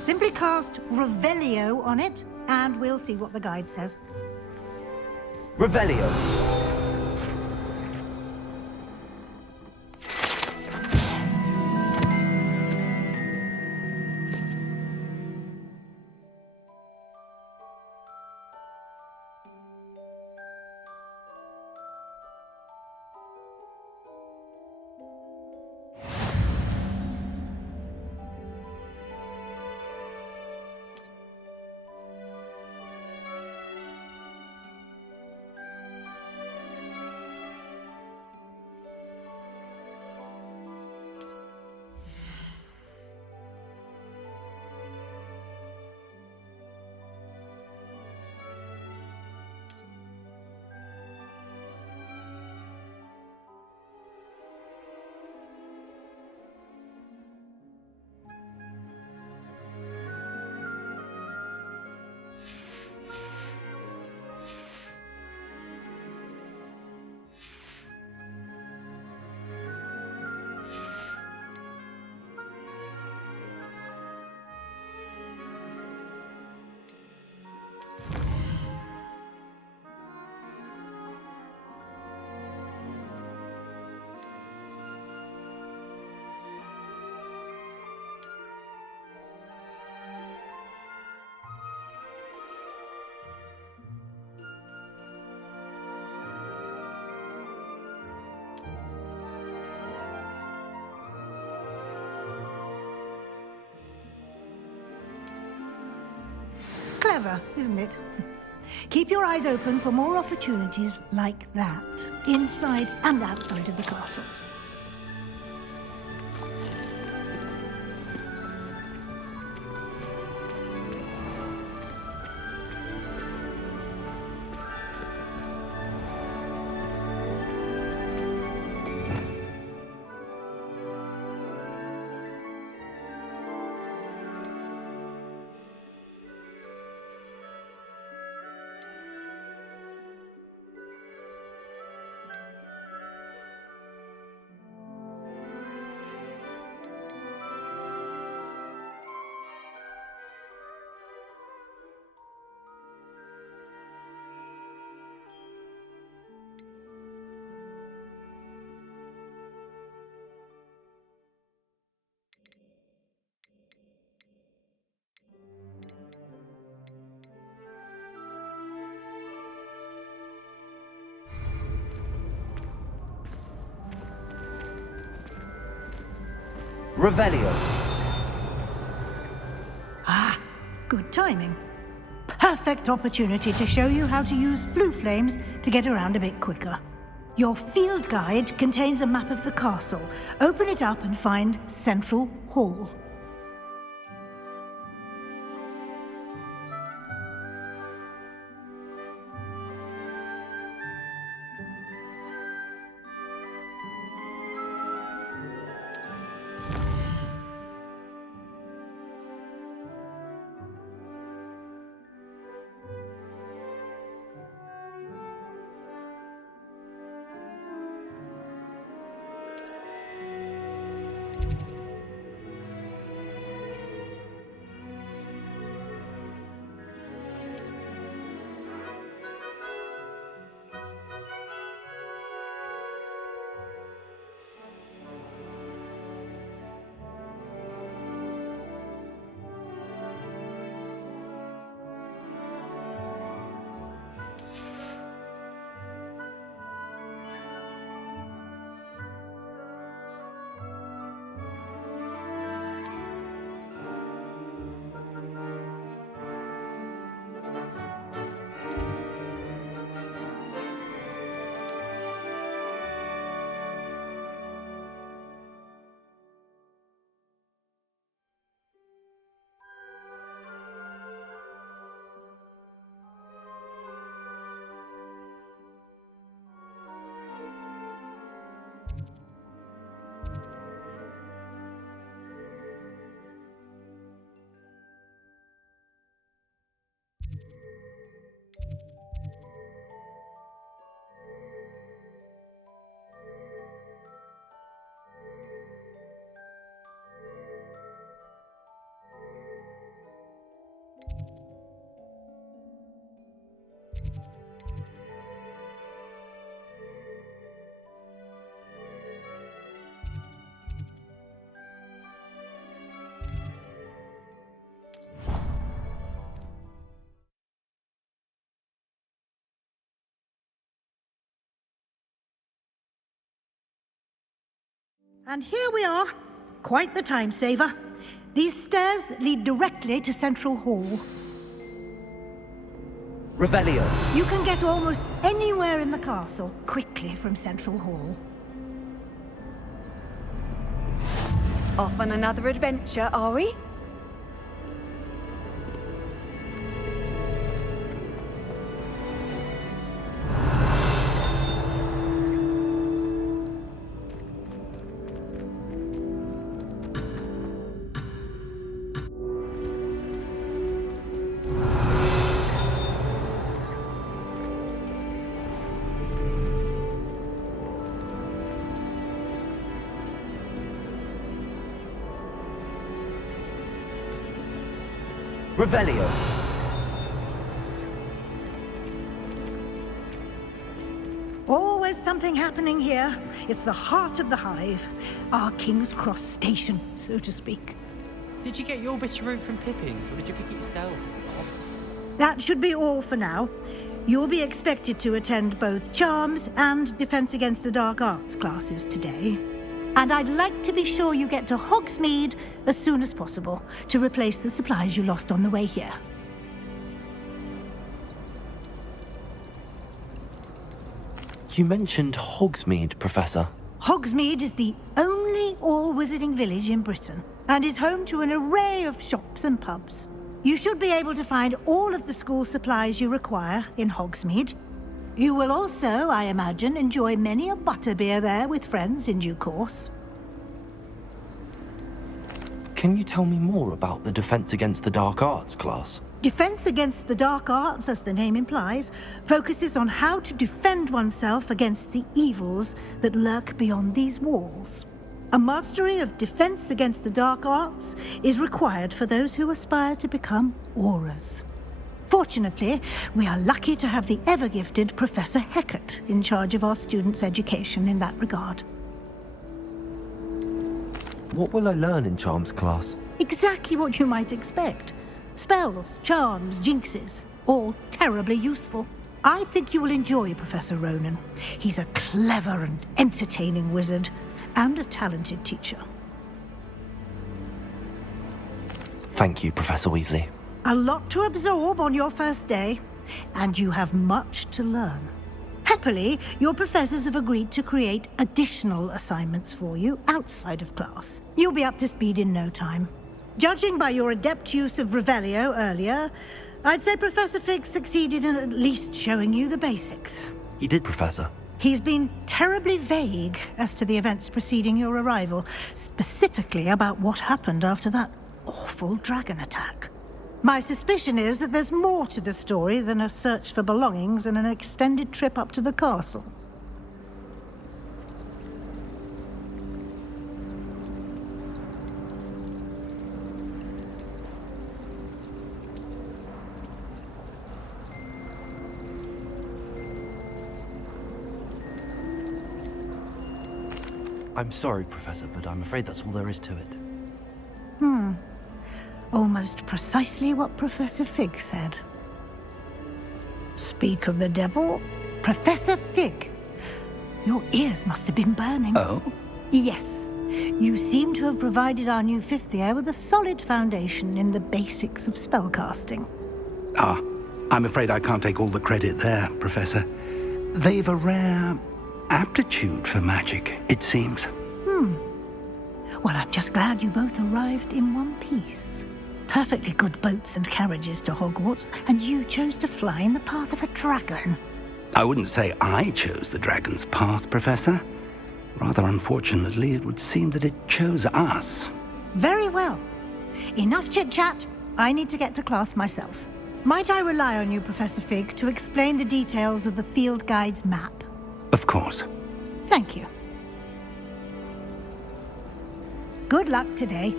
Simply cast Revelio on it, and we'll see what the guide says. Revelio. Clever, isn't it? Keep your eyes open for more opportunities like that, inside and outside of the castle. Revelio. Ah, good timing. Perfect opportunity to show you how to use flue flames to get around a bit quicker. Your field guide contains a map of the castle. Open it up and find Central Hall. And here we are. Quite the time saver. These stairs lead directly to Central Hall. Revelio. You can get almost anywhere in the castle quickly from Central Hall. Off on another adventure, are we? Revelio. Always something happening here. It's the heart of the hive. Our King's Cross station, so to speak. Did you get your bit of route from Pippin's, or did you pick it yourself? That should be all for now. You'll be expected to attend both Charms and Defense Against the Dark Arts classes today. And I'd like to be sure you get to Hogsmeade as soon as possible to replace the supplies you lost on the way here. You mentioned Hogsmeade, Professor. Hogsmeade is the only all-wizarding village in Britain and is home to an array of shops and pubs. You should be able to find all of the school supplies you require in Hogsmeade. You will also, I imagine, enjoy many a butterbeer there with friends in due course. Can you tell me more about the Defense Against the Dark Arts class? Defense Against the Dark Arts, as the name implies, focuses on how to defend oneself against the evils that lurk beyond these walls. A mastery of Defense Against the Dark Arts is required for those who aspire to become Aurors. Fortunately, we are lucky to have the ever-gifted Professor Hecat in charge of our students' education in that regard. What will I learn in Charms class? Exactly what you might expect. Spells, charms, jinxes, all terribly useful. I think you will enjoy Professor Ronan. He's a clever and entertaining wizard, and a talented teacher. Thank you, Professor Weasley. A lot to absorb on your first day, and you have much to learn. Happily, your professors have agreed to create additional assignments for you outside of class. You'll be up to speed in no time. Judging by your adept use of Revelio earlier, I'd say Professor Fig succeeded in at least showing you the basics. He did, Professor. He's been terribly vague as to the events preceding your arrival, specifically about what happened after that awful dragon attack. My suspicion is that there's more to the story than a search for belongings and an extended trip up to the castle. I'm sorry, Professor, but I'm afraid that's all there is to it. Almost precisely what Professor Fig said. Speak of the devil, Professor Fig. Your ears must have been burning. Oh? Yes. You seem to have provided our new fifth year with a solid foundation in the basics of spellcasting. Ah, I'm afraid I can't take all the credit there, Professor. They've a rare aptitude for magic, it seems. Well, I'm just glad you both arrived in one piece. Perfectly good boats and carriages to Hogwarts, and you chose to fly in the path of a dragon. I wouldn't say I chose the dragon's path, Professor. Rather unfortunately, it would seem that it chose us. Very well. Enough chit-chat. I need to get to class myself. Might I rely on you, Professor Fig, to explain the details of the field guide's map? Of course. Thank you. Good luck today.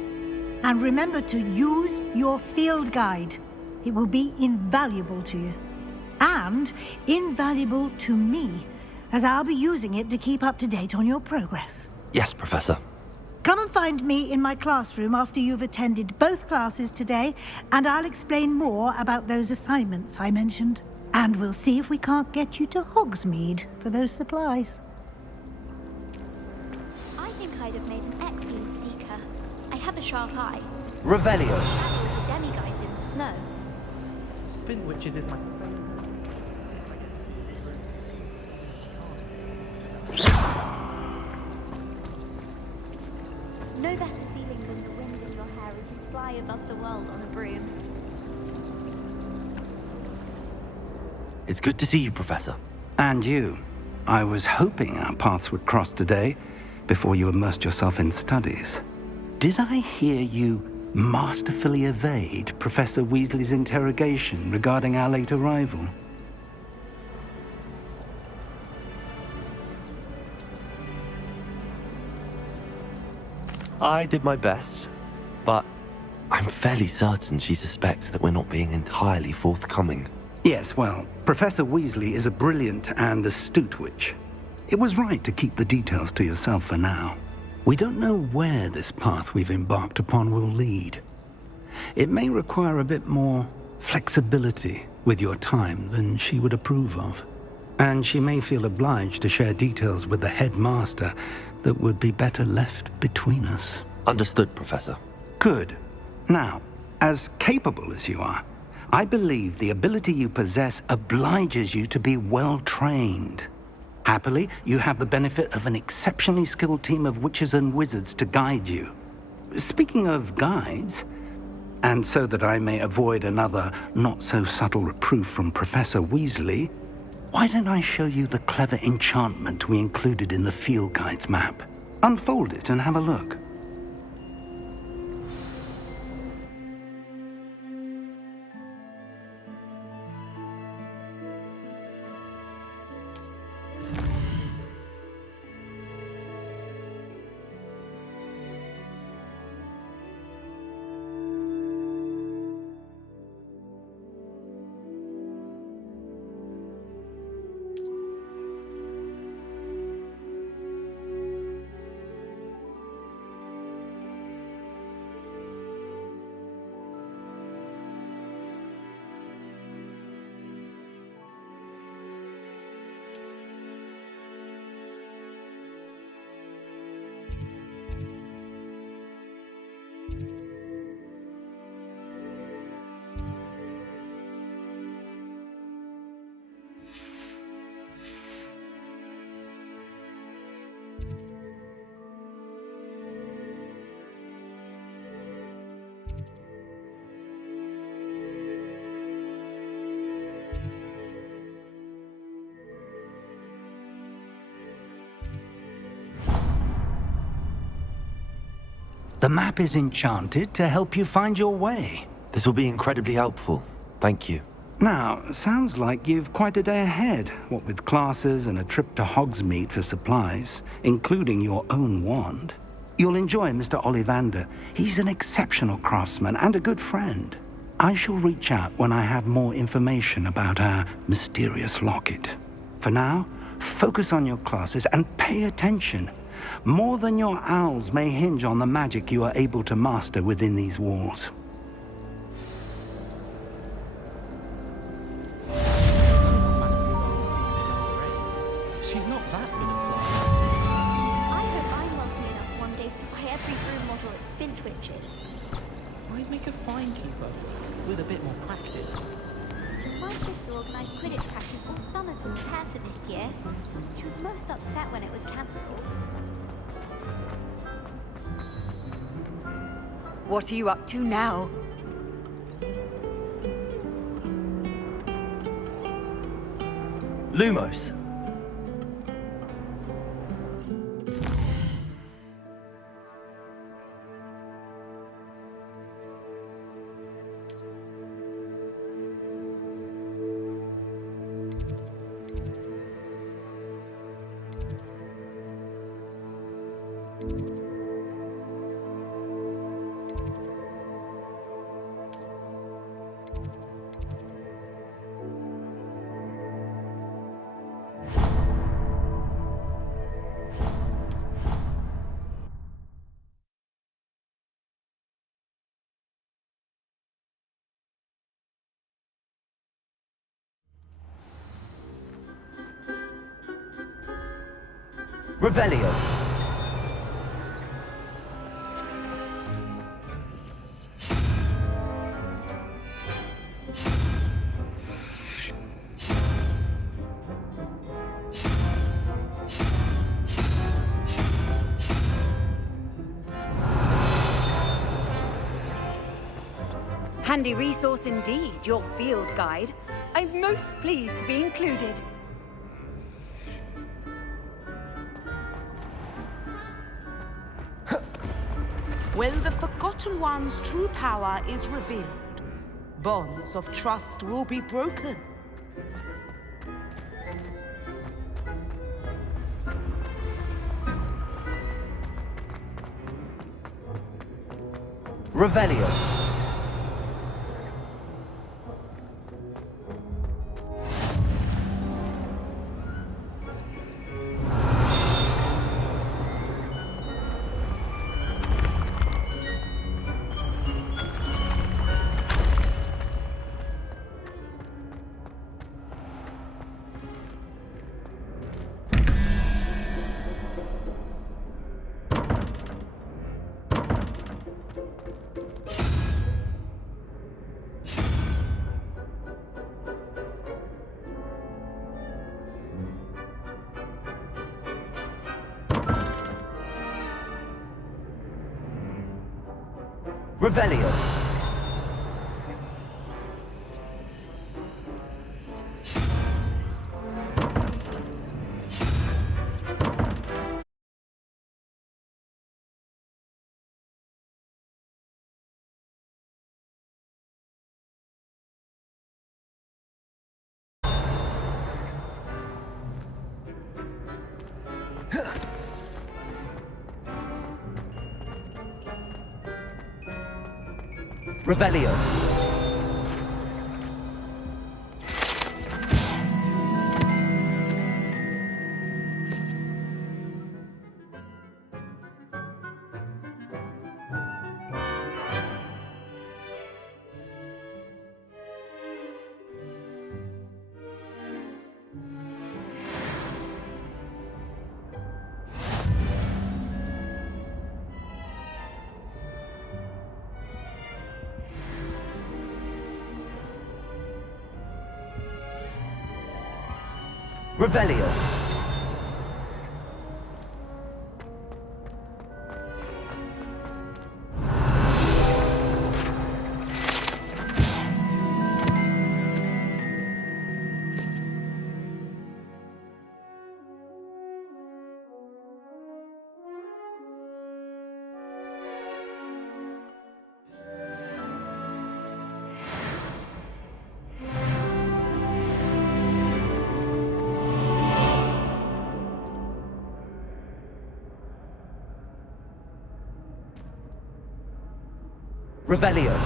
And remember to use your field guide. It will be invaluable to you. And invaluable to me, as I'll be using it to keep up to date on your progress. Yes, Professor. Come and find me in my classroom after you've attended both classes today, and I'll explain more about those assignments I mentioned. And we'll see if we can't get you to Hogsmeade for those supplies. I think I'd have made a sharp eye. Revelio. The demiguise in the snow. Spin witches is my No better feeling than the wind in your hair as you fly above the world on a broom. It's good to see you, Professor. And you. I was hoping our paths would cross today, before you immersed yourself in studies. Did I hear you masterfully evade Professor Weasley's interrogation regarding our late arrival? I did my best, but I'm fairly certain she suspects that we're not being entirely forthcoming. Yes, well, Professor Weasley is a brilliant and astute witch. It was right to keep the details to yourself for now. We don't know where this path we've embarked upon will lead. It may require a bit more flexibility with your time than she would approve of. And she may feel obliged to share details with the headmaster that would be better left between us. Understood, Professor. Good. Now, as capable as you are, I believe the ability you possess obliges you to be well-trained. Happily, you have the benefit of an exceptionally skilled team of witches and wizards to guide you. Speaking of guides, and so that I may avoid another not-so-subtle reproof from Professor Weasley, why don't I show you the clever enchantment we included in the field guide's map? Unfold it and have a look. The map is enchanted to help you find your way. This will be incredibly helpful. Thank you. Now, sounds like you've quite a day ahead, what with classes and a trip to Hogsmeade for supplies, including your own wand. You'll enjoy Mr. Ollivander. He's an exceptional craftsman and a good friend. I shall reach out when I have more information about our mysterious locket. For now, focus on your classes and pay attention. More than your owls may hinge on the magic you are able to master within these walls. She's not that good at flying. I hope I'm lucky enough one day to buy every broom model at Spintwitches. I'd make a fine keeper with a bit more practice. My sister organised Quidditch practice all summer to prepare for this year. She was most upset when it was cancelled. What are you up to now? Lumos. Revelio. Handy resource indeed, your field guide. I'm most pleased to be included. When the Forgotten One's true power is revealed, bonds of trust will be broken. Revelio. Revelio. Revelio. Revelio. Revelio.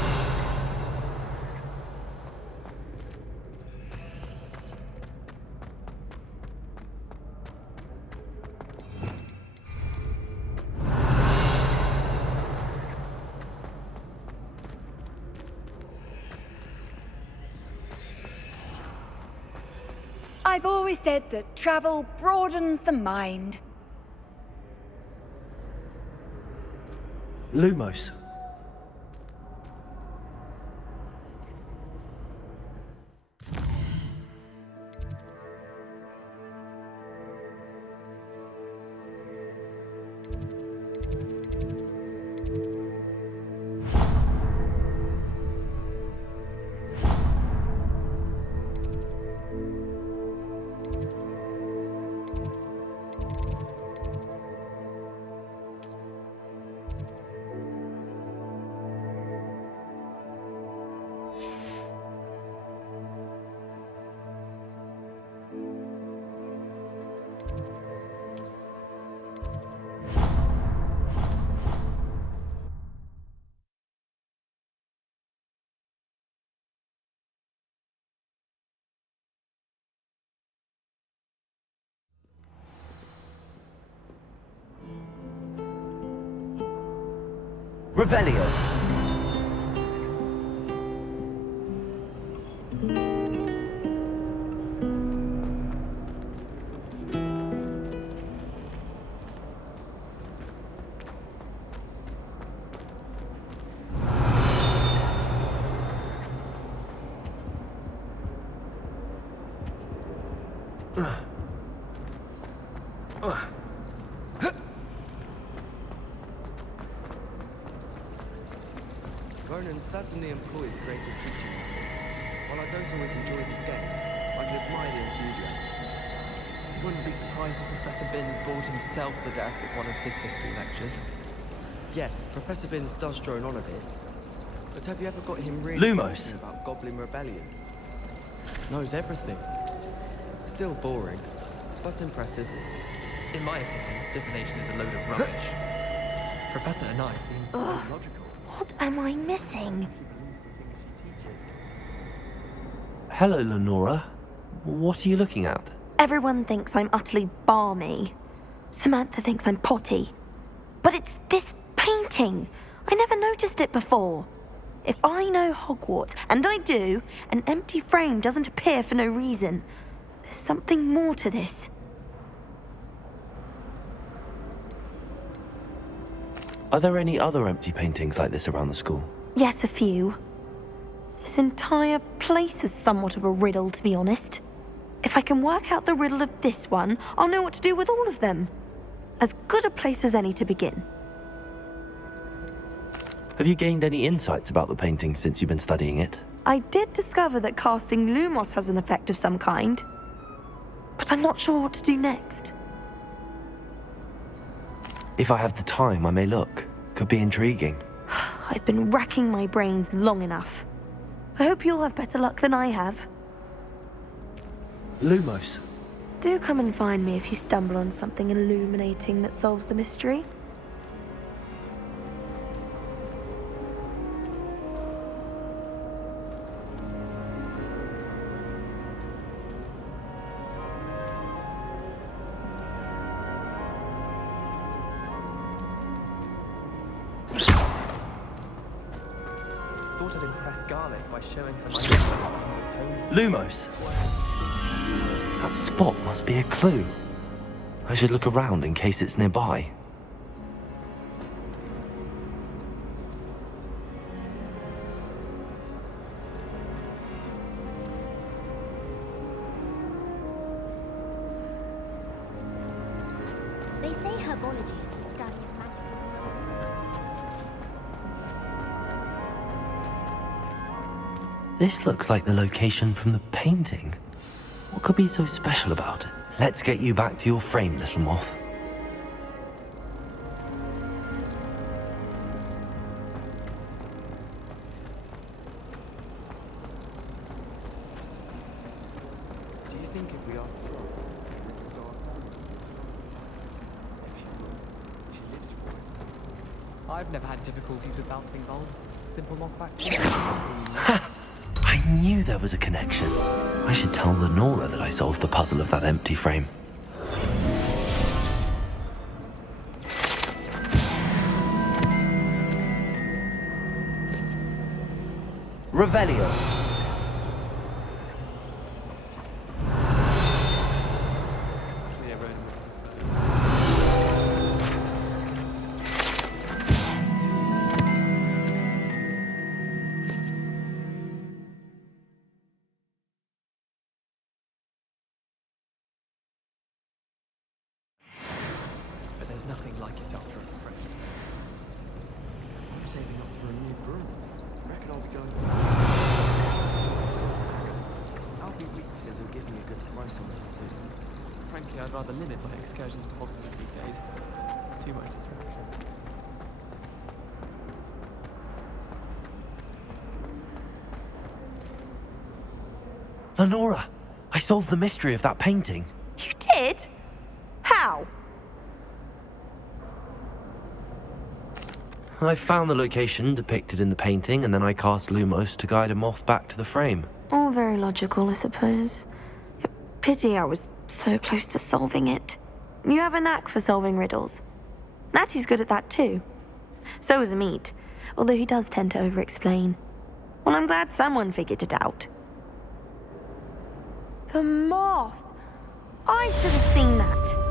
I've always said that travel broadens the mind. Lumos. Revelio. Vernon's certainly employs creative teaching methods. While I don't always enjoy his game, I can admire the enthusiasm. Wouldn't be surprised if Professor Binns bored himself to death with one of his history lectures. Yes, Professor Binns does drone on a bit. But have you ever got him really Lumos. talking about goblin rebellions? Knows everything. Still boring, but impressive. In my opinion, divination is a load of rubbish. Professor Anai seems so logical. What am I missing? Hello, Lenora. What are you looking at? Everyone thinks I'm utterly balmy. Samantha thinks I'm potty. But it's this painting. I never noticed it before. If I know Hogwarts, and I do, an empty frame doesn't appear for no reason. There's something more to this. Are there any other empty paintings like this around the school? Yes, a few. This entire place is somewhat of a riddle, to be honest. If I can work out the riddle of this one, I'll know what to do with all of them. As good a place as any to begin. Have you gained any insights about the painting since you've been studying it? I did discover that casting Lumos has an effect of some kind. But I'm not sure what to do next. If I have the time, I may look. Could be intriguing. I've been racking my brains long enough. I hope you'll have better luck than I have. Lumos. Do come and find me if you stumble on something illuminating that solves the mystery. Thought I'd impress Garlic by showing her my Lumos. That spot must be a clue. I should look around in case it's nearby. They say herbology is the study of magic. This looks like the location from the painting. What could be so special about it? Let's get you back to your frame, little moth. Do you think if we ask her, we could go on? If she lives for it. I've never had difficulties with bouncing balls. Simple moth back. I knew there was a connection. I should tell Lenora that I solved the puzzle of that empty frame. Revelio. But there's nothing like it after a friend. I'm saving up for a new broom. Reckon I'll be going. Albie Weeks says he'll give me a good price on it too. Frankly, I'd rather limit my excursions to Hogsmeade these days. Too much distraction. Lenora, I solved the mystery of that painting. You did? How? I found the location depicted in the painting, and then I cast Lumos to guide a moth back to the frame. All very logical, I suppose. Pity I was so close to solving it. You have a knack for solving riddles. Natty's good at that too. So is Amit, although he does tend to over-explain. Well, I'm glad someone figured it out. The moth! I should have seen that.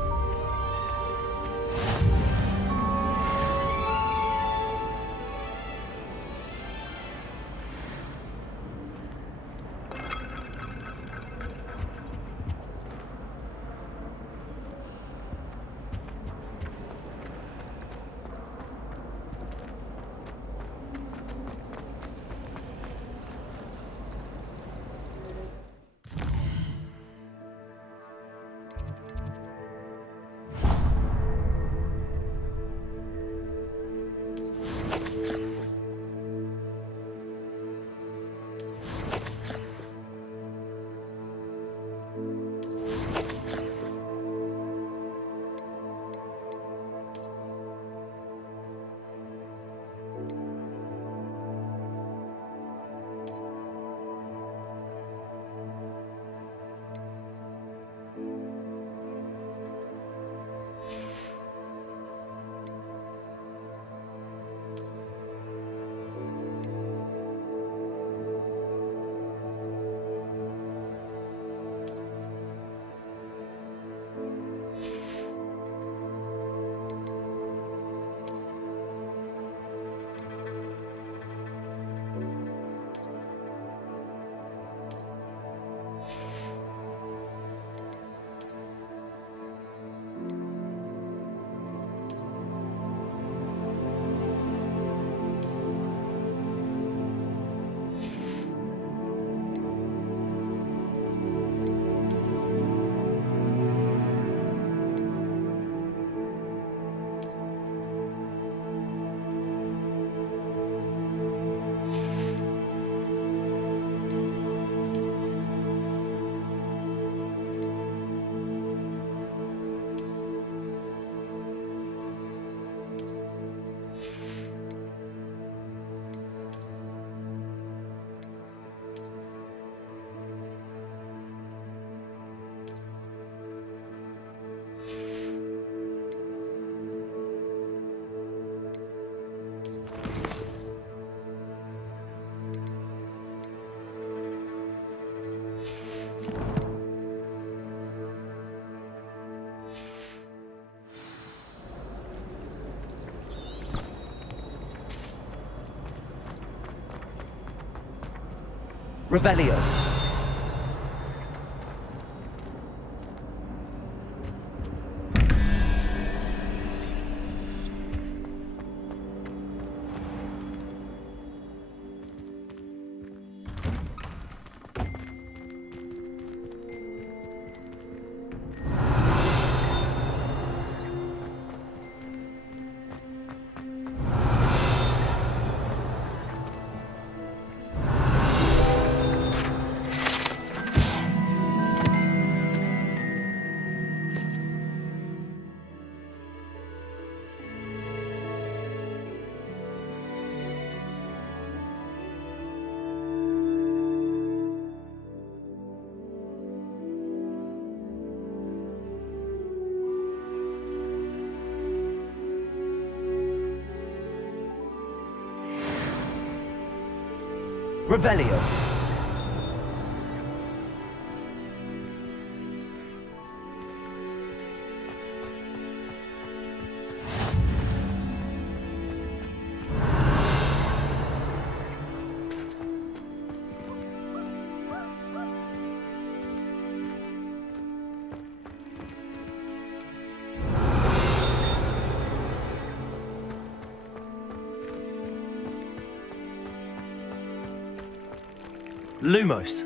Revelio. Revelio. Lumos.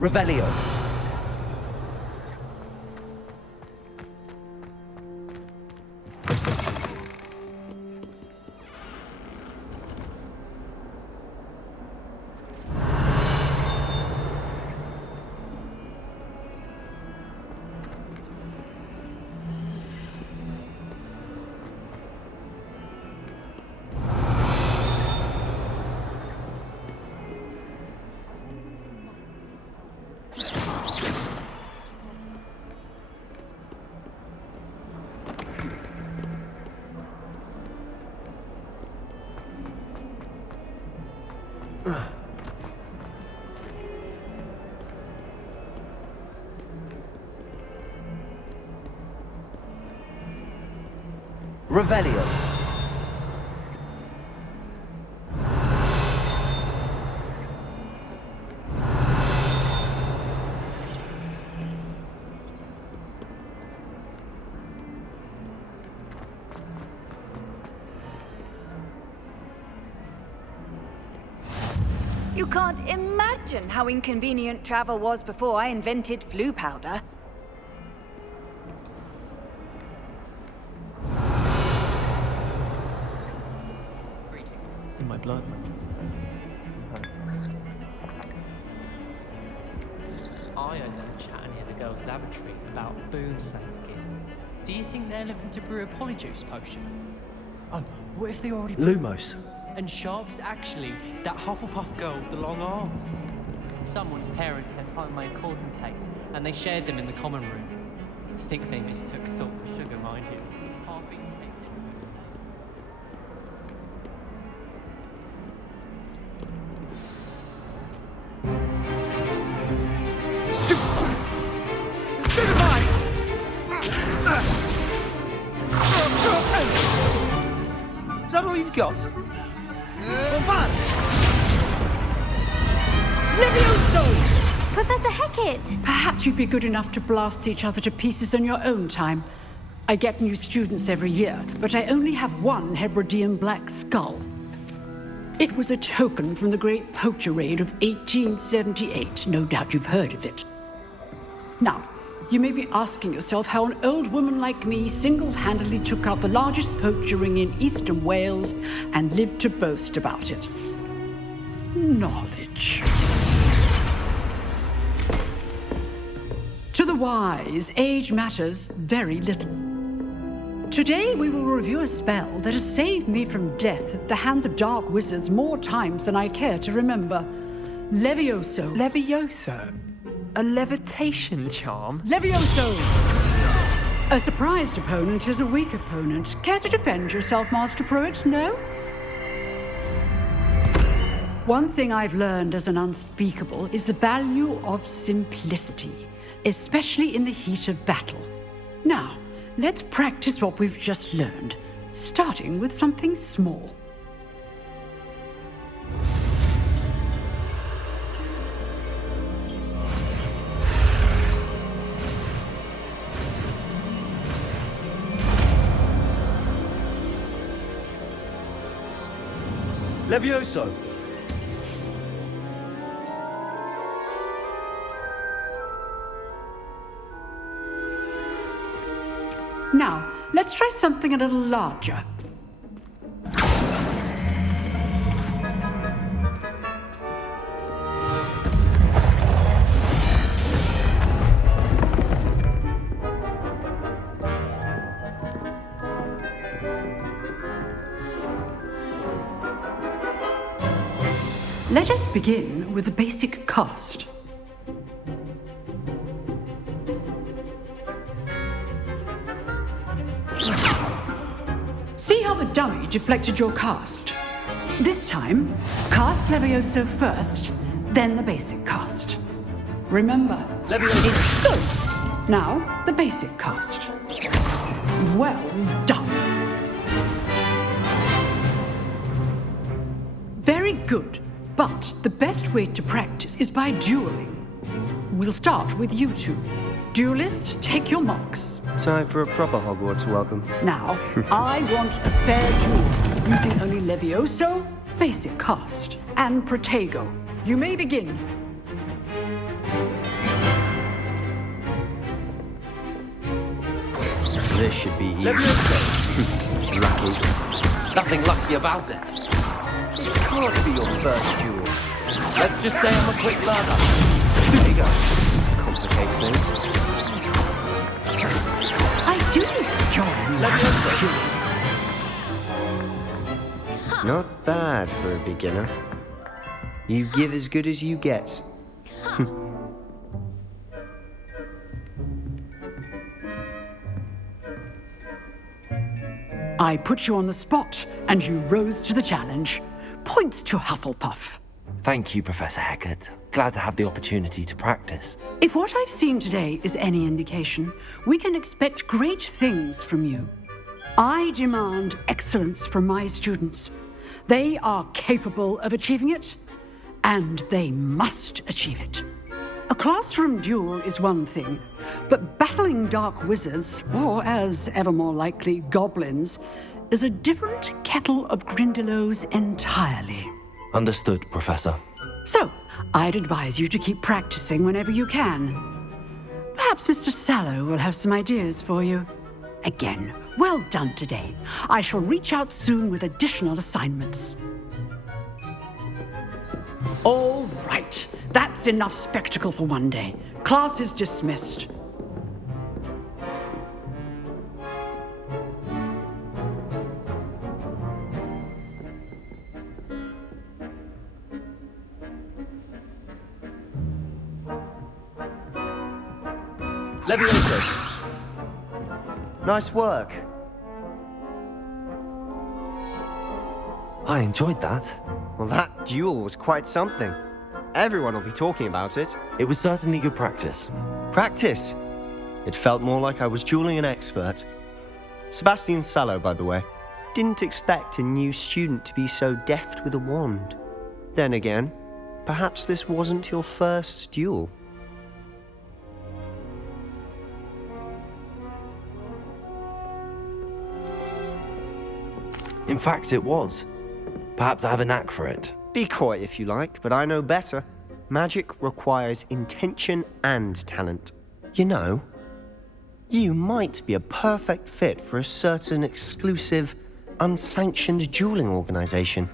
Revelio. Revelio. You can't imagine how inconvenient travel was before I invented flu powder. In my blood. I heard some chatting in the girls' lavatory about boomslang skin. Do you think they're looking to brew a polyjuice potion? Oh, what if they already... Lumos. And Sharp's actually that Hufflepuff girl with the long arms. Someone's parents had Pine cauldron cake, and they shared them in the common room. I think they mistook salt for sugar, mind you. Half-eaten cake. Is that all you've got? Levioso! Professor Hecat! Perhaps you'd be good enough to blast each other to pieces in your own time. I get new students every year, but I only have one Hebridean black skull. It was a token from the Great Poacher Raid of 1878. No doubt you've heard of it. Now, you may be asking yourself how an old woman like me single-handedly took out the largest poacher ring in eastern Wales and lived to boast about it. Knowledge. To the wise, age matters very little. Today we will review a spell that has saved me from death at the hands of dark wizards more times than I care to remember. Levioso. Levioso? A levitation charm? Levioso! A surprised opponent is a weak opponent. Care to defend yourself, Master Pruitt? No? One thing I've learned as an unspeakable is the value of simplicity, especially in the heat of battle. Now, let's practice what we've just learned, starting with something small. Levioso! Now, let's try something a little larger. Let us begin with the basic cast. See how the dummy deflected your cast? This time, cast Levioso first, then the basic cast. Remember, it's good. Now, the basic cast. Well done. Very good. But the best way to practice is by dueling. We'll start with you two. Duelists, take your marks. Time for a proper Hogwarts welcome. Now, I want a fair duel, using only Levioso, basic cast, and Protego. You may begin. This should be easy. Levioso! Lucky. Nothing lucky about it. It can't be your first duel. Let's just say I'm a quick learner. There you go. Complicates things. I do enjoy Levioso. Not bad for a beginner. You give as good as you get. I put you on the spot, and you rose to the challenge. Points to Hufflepuff. Thank you, Professor Hecat. Glad to have the opportunity to practice. If what I've seen today is any indication, we can expect great things from you. I demand excellence from my students. They are capable of achieving it, and they must achieve it. A classroom duel is one thing, but battling dark wizards, or as ever more likely, goblins, is a different kettle of Grindylows entirely. Understood, Professor. So, I'd advise you to keep practicing whenever you can. Perhaps Mr. Sallow will have some ideas for you. Again, well done today. I shall reach out soon with additional assignments. All right. That's enough spectacle for one day. Class is dismissed. Levioso! Nice work. I enjoyed that. Well, that duel was quite something. Everyone will be talking about it. It was certainly good practice. Practice? It felt more like I was dueling an expert. Sebastian Sallow, by the way. Didn't expect a new student to be so deft with a wand. Then again, perhaps this wasn't your first duel. In fact, it was. Perhaps I have a knack for it. Be coy if you like, but I know better. Magic requires intention and talent. You know, you might be a perfect fit for a certain exclusive, unsanctioned dueling organization.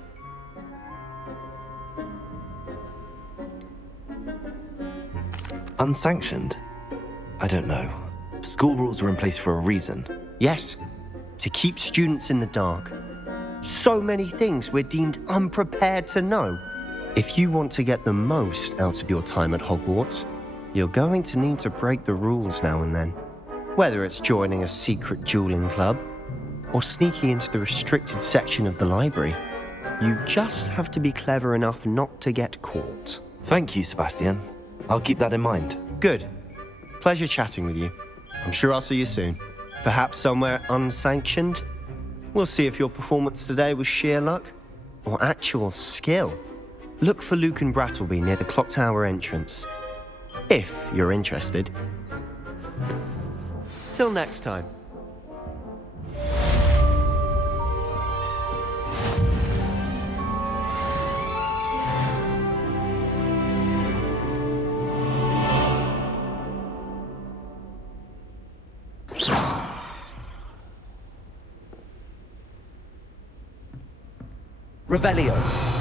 Unsanctioned? I don't know. School rules are in place for a reason. Yes, to keep students in the dark. So many things we're deemed unprepared to know. If you want to get the most out of your time at Hogwarts, you're going to need to break the rules now and then. Whether it's joining a secret dueling club, or sneaking into the restricted section of the library. You just have to be clever enough not to get caught. Thank you, Sebastian. I'll keep that in mind. Good. Pleasure chatting with you. I'm sure I'll see you soon. Perhaps somewhere unsanctioned? We'll see if your performance today was sheer luck or actual skill. Look for Luke and Brattleby near the clock tower entrance, if you're interested. Till next time. Revelio.